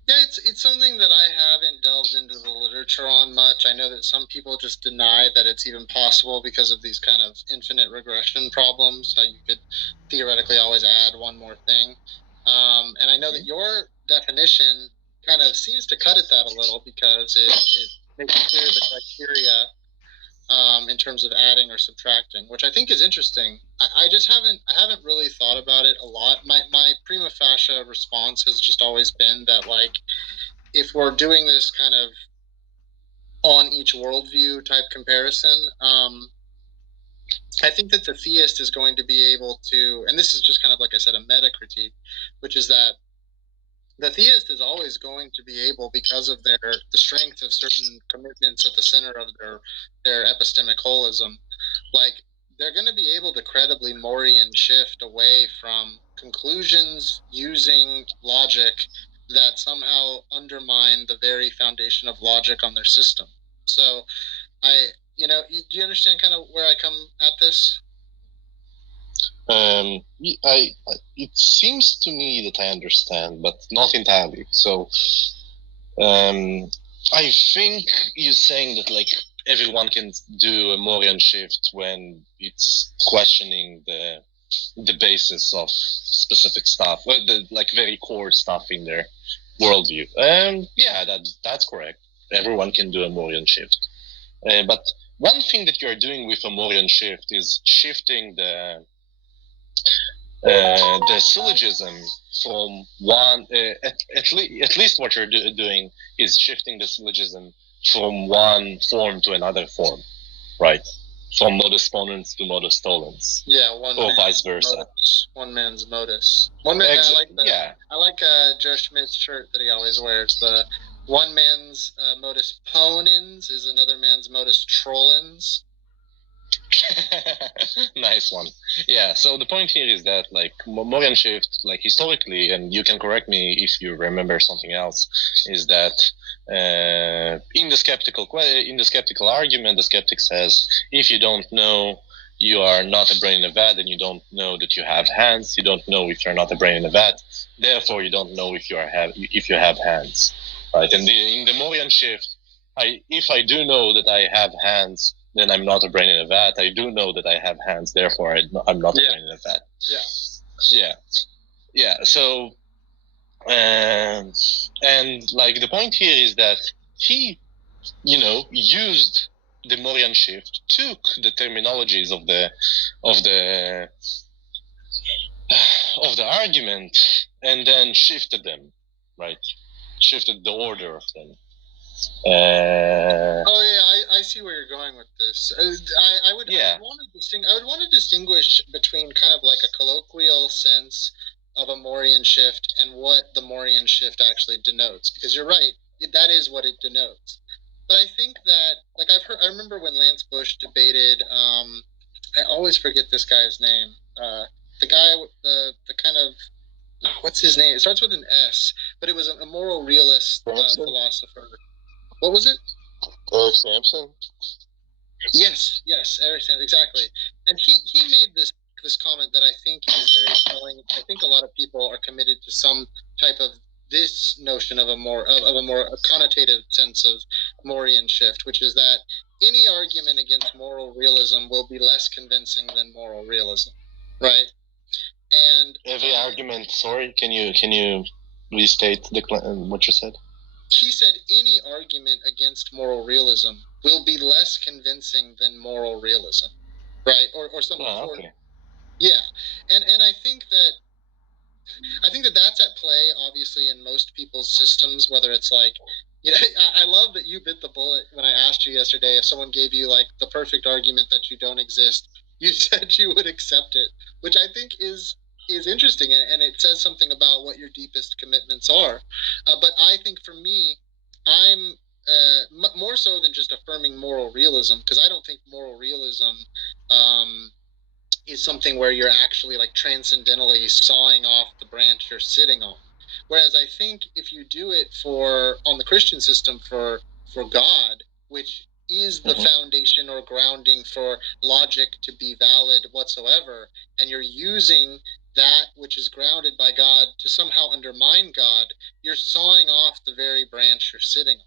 Yeah, it's something that I haven't delved into the literature on much. I know that some people just deny that it's even possible because of these kind of infinite regression problems, how you could theoretically always add one more thing. And I know that your definition kind of seems to cut at that a little because make clear the criteria in terms of adding or subtracting, which I think is interesting. I haven't really thought about it a lot. My prima facie response has just always been that, like, if we're doing this kind of on each worldview type comparison, I think that the theist is going to be able to, and this is just kind of, like I said, a meta critique, which is that the theist is always going to be able, because of the strength of certain commitments at the center of their epistemic holism, like, they're going to be able to credibly Morian shift away from conclusions using logic that somehow undermine the very foundation of logic on their system. So, do you understand kind of where I come at this? It seems to me that I understand, but not entirely. So, I think you're saying that, like, everyone can do a Morian shift when it's questioning the basis of specific stuff, the like very core stuff in their worldview. Yeah, that's correct. Everyone can do a Morian shift, but one thing that you're doing with a Morian shift is shifting the syllogism from one. At least what you're doing is shifting the syllogism from one form to another form, right? From modus ponens to modus tollens. Yeah, or vice versa. One man's modus. I like Joe Schmidt's shirt that he always wears. The one man's modus ponens is another man's modus trollens. Nice one. Yeah, so the point here is that, like, Morian shift, like, historically, and you can correct me if you remember something else, is that in the skeptical argument, the skeptic says, if you don't know you are not a brain in a vat, then you don't know that you have hands. You don't know if you're not a brain in a vat. Therefore, you don't know if you have hands, right? And in the Morian shift, if I do know that I have hands, then I'm not a brain in a vat. I do know that I have hands, therefore I'm not a brain in a vat. Yeah. So, and like the point here is that he, used the Morian shift, took the terminologies of the argument, and then shifted them, right? Shifted the order of them. I see where you're going with this. I would want to distinguish between kind of like a colloquial sense of a Morian shift and what the Morian shift actually denotes, because you're right, that is what it denotes. But I think that, like, I remember when Lance Bush debated, I always forget this guy's name, the guy with the kind of, what's his name? It starts with an S, but it was a moral realist philosopher. What was it? Eric Sampson? Yes, Eric Sampson, exactly. And he made this comment that I think is very telling. I think a lot of people are committed to some type of this notion of a more connotative sense of Morian shift, which is that any argument against moral realism will be less convincing than moral realism, right? And every argument. Sorry, can you restate what you said? He said any argument against moral realism will be less convincing than moral realism, right? Or something. Oh, okay. Yeah, and I think that that's at play, obviously, in most people's systems. Whether it's like, I love that you bit the bullet when I asked you yesterday if someone gave you like the perfect argument that you don't exist. You said you would accept it, which I think is interesting, and it says something about what your deepest commitments are. But I think for me, I'm more so than just affirming moral realism, because I don't think moral realism is something where you're actually like transcendentally sawing off the branch you're sitting on. Whereas I think if you do it on the Christian system for God, which is the foundation or grounding for logic to be valid whatsoever, and you're using that which is grounded by God to somehow undermine God, you're sawing off the very branch you're sitting on.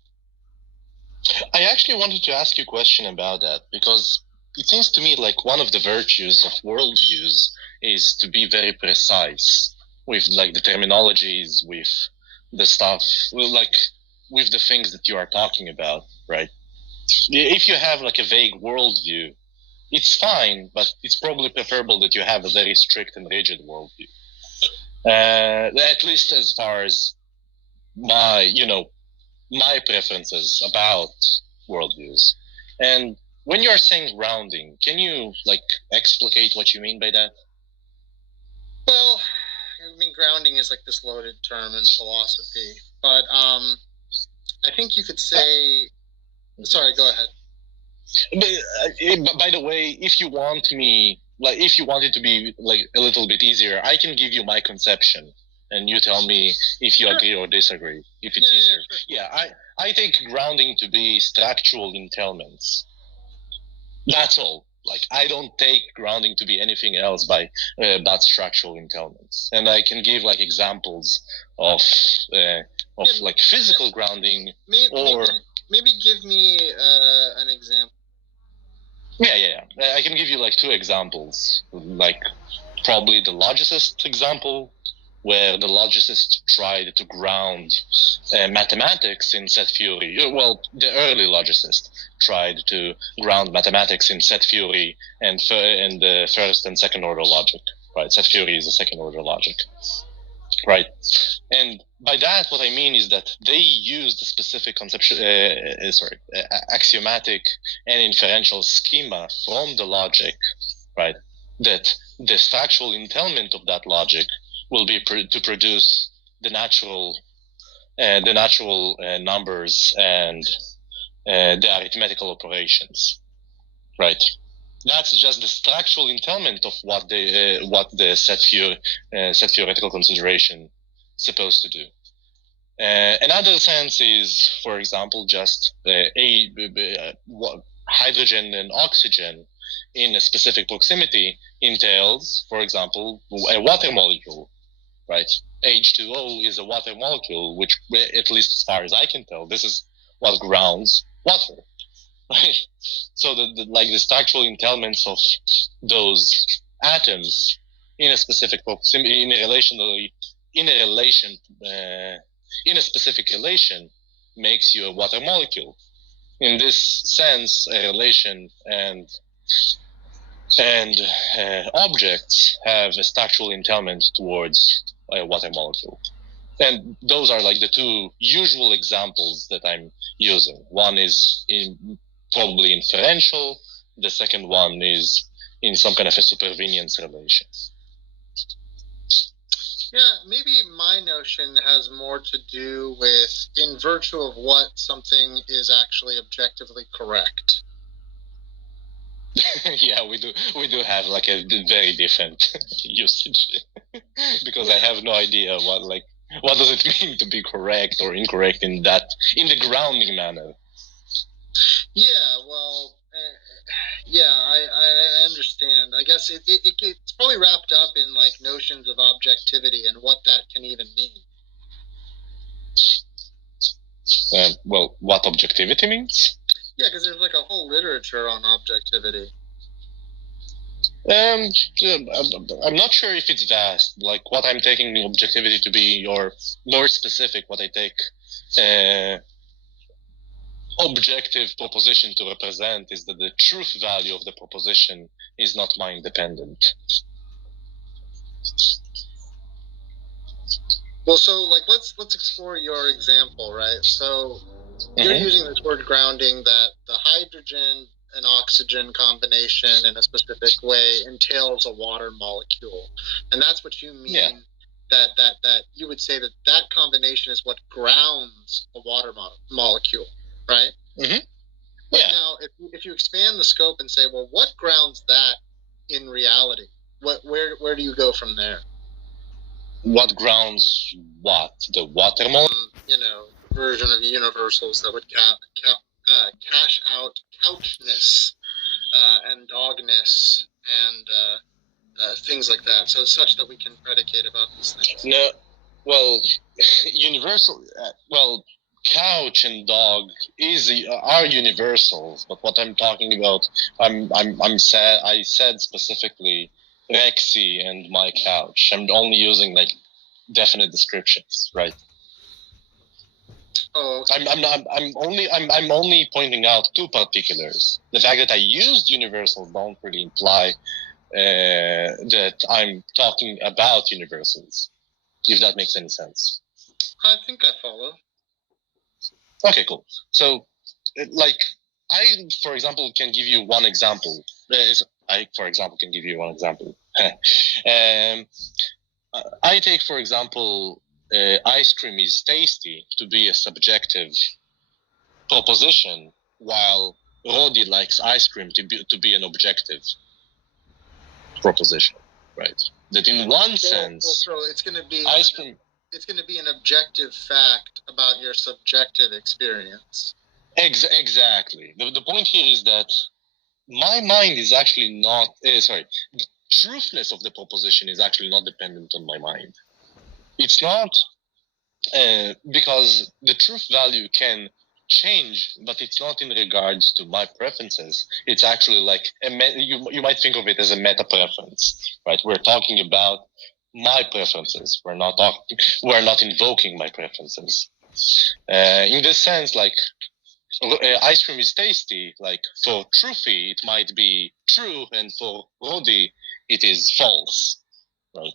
I actually wanted to ask you a question about that, because it seems to me like one of the virtues of worldviews is to be very precise with like the terminologies, with the stuff, like with the things that you are talking about, right? if you have like a vague worldview, it's fine, but it's probably preferable that you have a very strict and rigid worldview. At least as far as my preferences about worldviews. And when you're saying grounding, can you like explicate what you mean by that? Well, I mean, grounding is like this loaded term in philosophy, but I think you could say. Sorry, go ahead. But by the way, if you want it to be like a little bit easier, I can give you my conception, and you tell me if you agree or disagree. If it's easier, I take grounding to be structural entailments. That's all. Like I don't take grounding to be anything else but structural entailments, and I can give like examples of like physical grounding Maybe give me an example. Yeah. I can give you like two examples. Like probably the logicist example, where the logicist tried to ground mathematics in set theory. Well, the early logicist tried to ground mathematics in set theory and the first and second order logic. Right, set theory is a second order logic. Right, and by that, what I mean is that they used a specific axiomatic and inferential schema from the logic, right? That the structural entailment of that logic will be to produce the natural numbers and the arithmetical operations, right? That's just the structural entailment of what the set theoretical consideration supposed to do. Another sense is, for example, just hydrogen and oxygen in a specific proximity entails, for example, a water molecule, right? H2O is a water molecule, which, at least as far as I can tell, this is what grounds water. Right. So the structural entailments of those atoms in a specific proximity, in a specific relation, makes you a water molecule. In this sense, a relation and objects have a structural entailment towards a water molecule. And those are like the two usual examples that I'm using. One is probably inferential. The second one is in some kind of a supervenience relation. Yeah, maybe my notion has more to do with in virtue of what something is actually objectively correct. Yeah, we do have like a very different usage because I have no idea what does it mean to be correct or incorrect in the grounding manner. Yeah, well, I understand. I guess it's probably wrapped up in like notions of objectivity and what that can even mean. Well, what objectivity means? Yeah, because there's like a whole literature on objectivity. I'm not sure if it's vast. Like what I'm taking objectivity to be, or more specific, what I take objective proposition to represent is that the truth value of the proposition is not mind dependent. Well, so like let's explore your example, right? So you're using this word grounding, that the hydrogen and oxygen combination in a specific way entails a water molecule, and that's what you mean. Yeah. That you would say that combination is what grounds a water molecule, right? Mm-hmm. But now, if you expand the scope and say, well, what grounds that in reality? Where do you go from there? What grounds what? The water molecule? Version of universals that would cash out couchness and dogness and things like that. So such that we can predicate about these things. No, well, universal. Well, couch and dog are universals, but what I'm talking about, I said specifically Rexy and my couch. I'm only using like definite descriptions, right? Oh, okay. I'm only pointing out two particulars. The fact that I used universals don't really imply that I'm talking about universals, if that makes any sense. I think I follow. Okay, cool. So, like, for example, can give you one example. Can give you one example. I take, for example, ice cream is tasty to be a subjective proposition, while Rodi likes ice cream to be an objective proposition, right? That in one sense, it's going to be ice cream. It's going to be an objective fact about your subjective experience. Exactly. The point here is that my mind is actually not. The truthness of the proposition is actually not dependent on my mind. It's not because the truth value can change, but it's not in regards to my preferences. It's actually like you might think of it as a meta preference, right? We're talking about my preferences. We're not invoking my preferences. In this sense, like ice cream is tasty. Like for Truthy, it might be true, and for Rodi, it is false, right?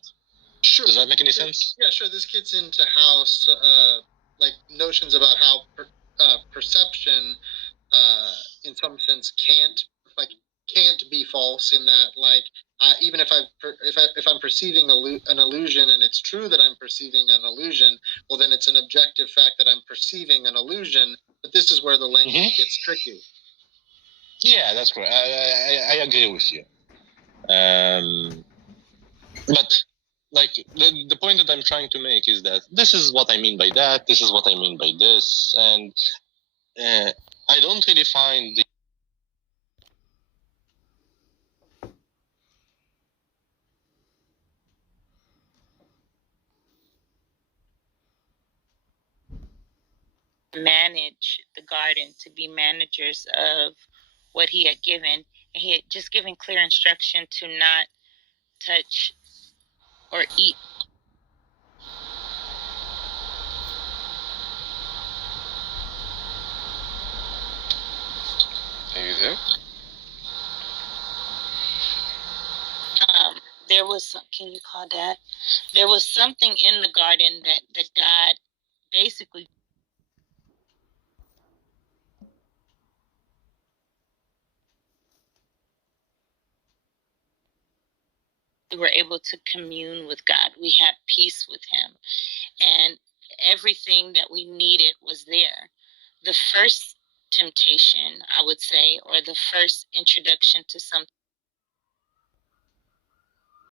Sure. Does that make any sense? Yeah, sure. This gets into how, like notions about how perception, in some sense, can't be false. In that, like, even if I'm perceiving an illusion, and it's true that I'm perceiving an illusion, well, then it's an objective fact that I'm perceiving an illusion. But this is where the language gets tricky. Yeah, that's correct. I agree with you. But like the point that I'm trying to make is that this is what I mean by that. This is what I mean by this, and I don't really find the manage the garden, to be managers of what he had given, and he had just given clear instruction to not touch or eat. Are you there? There was can you call that? There was something in the garden that God basically we were able to commune with God. We had peace with him, and everything that we needed was there. The first temptation, I would say, or the first introduction to something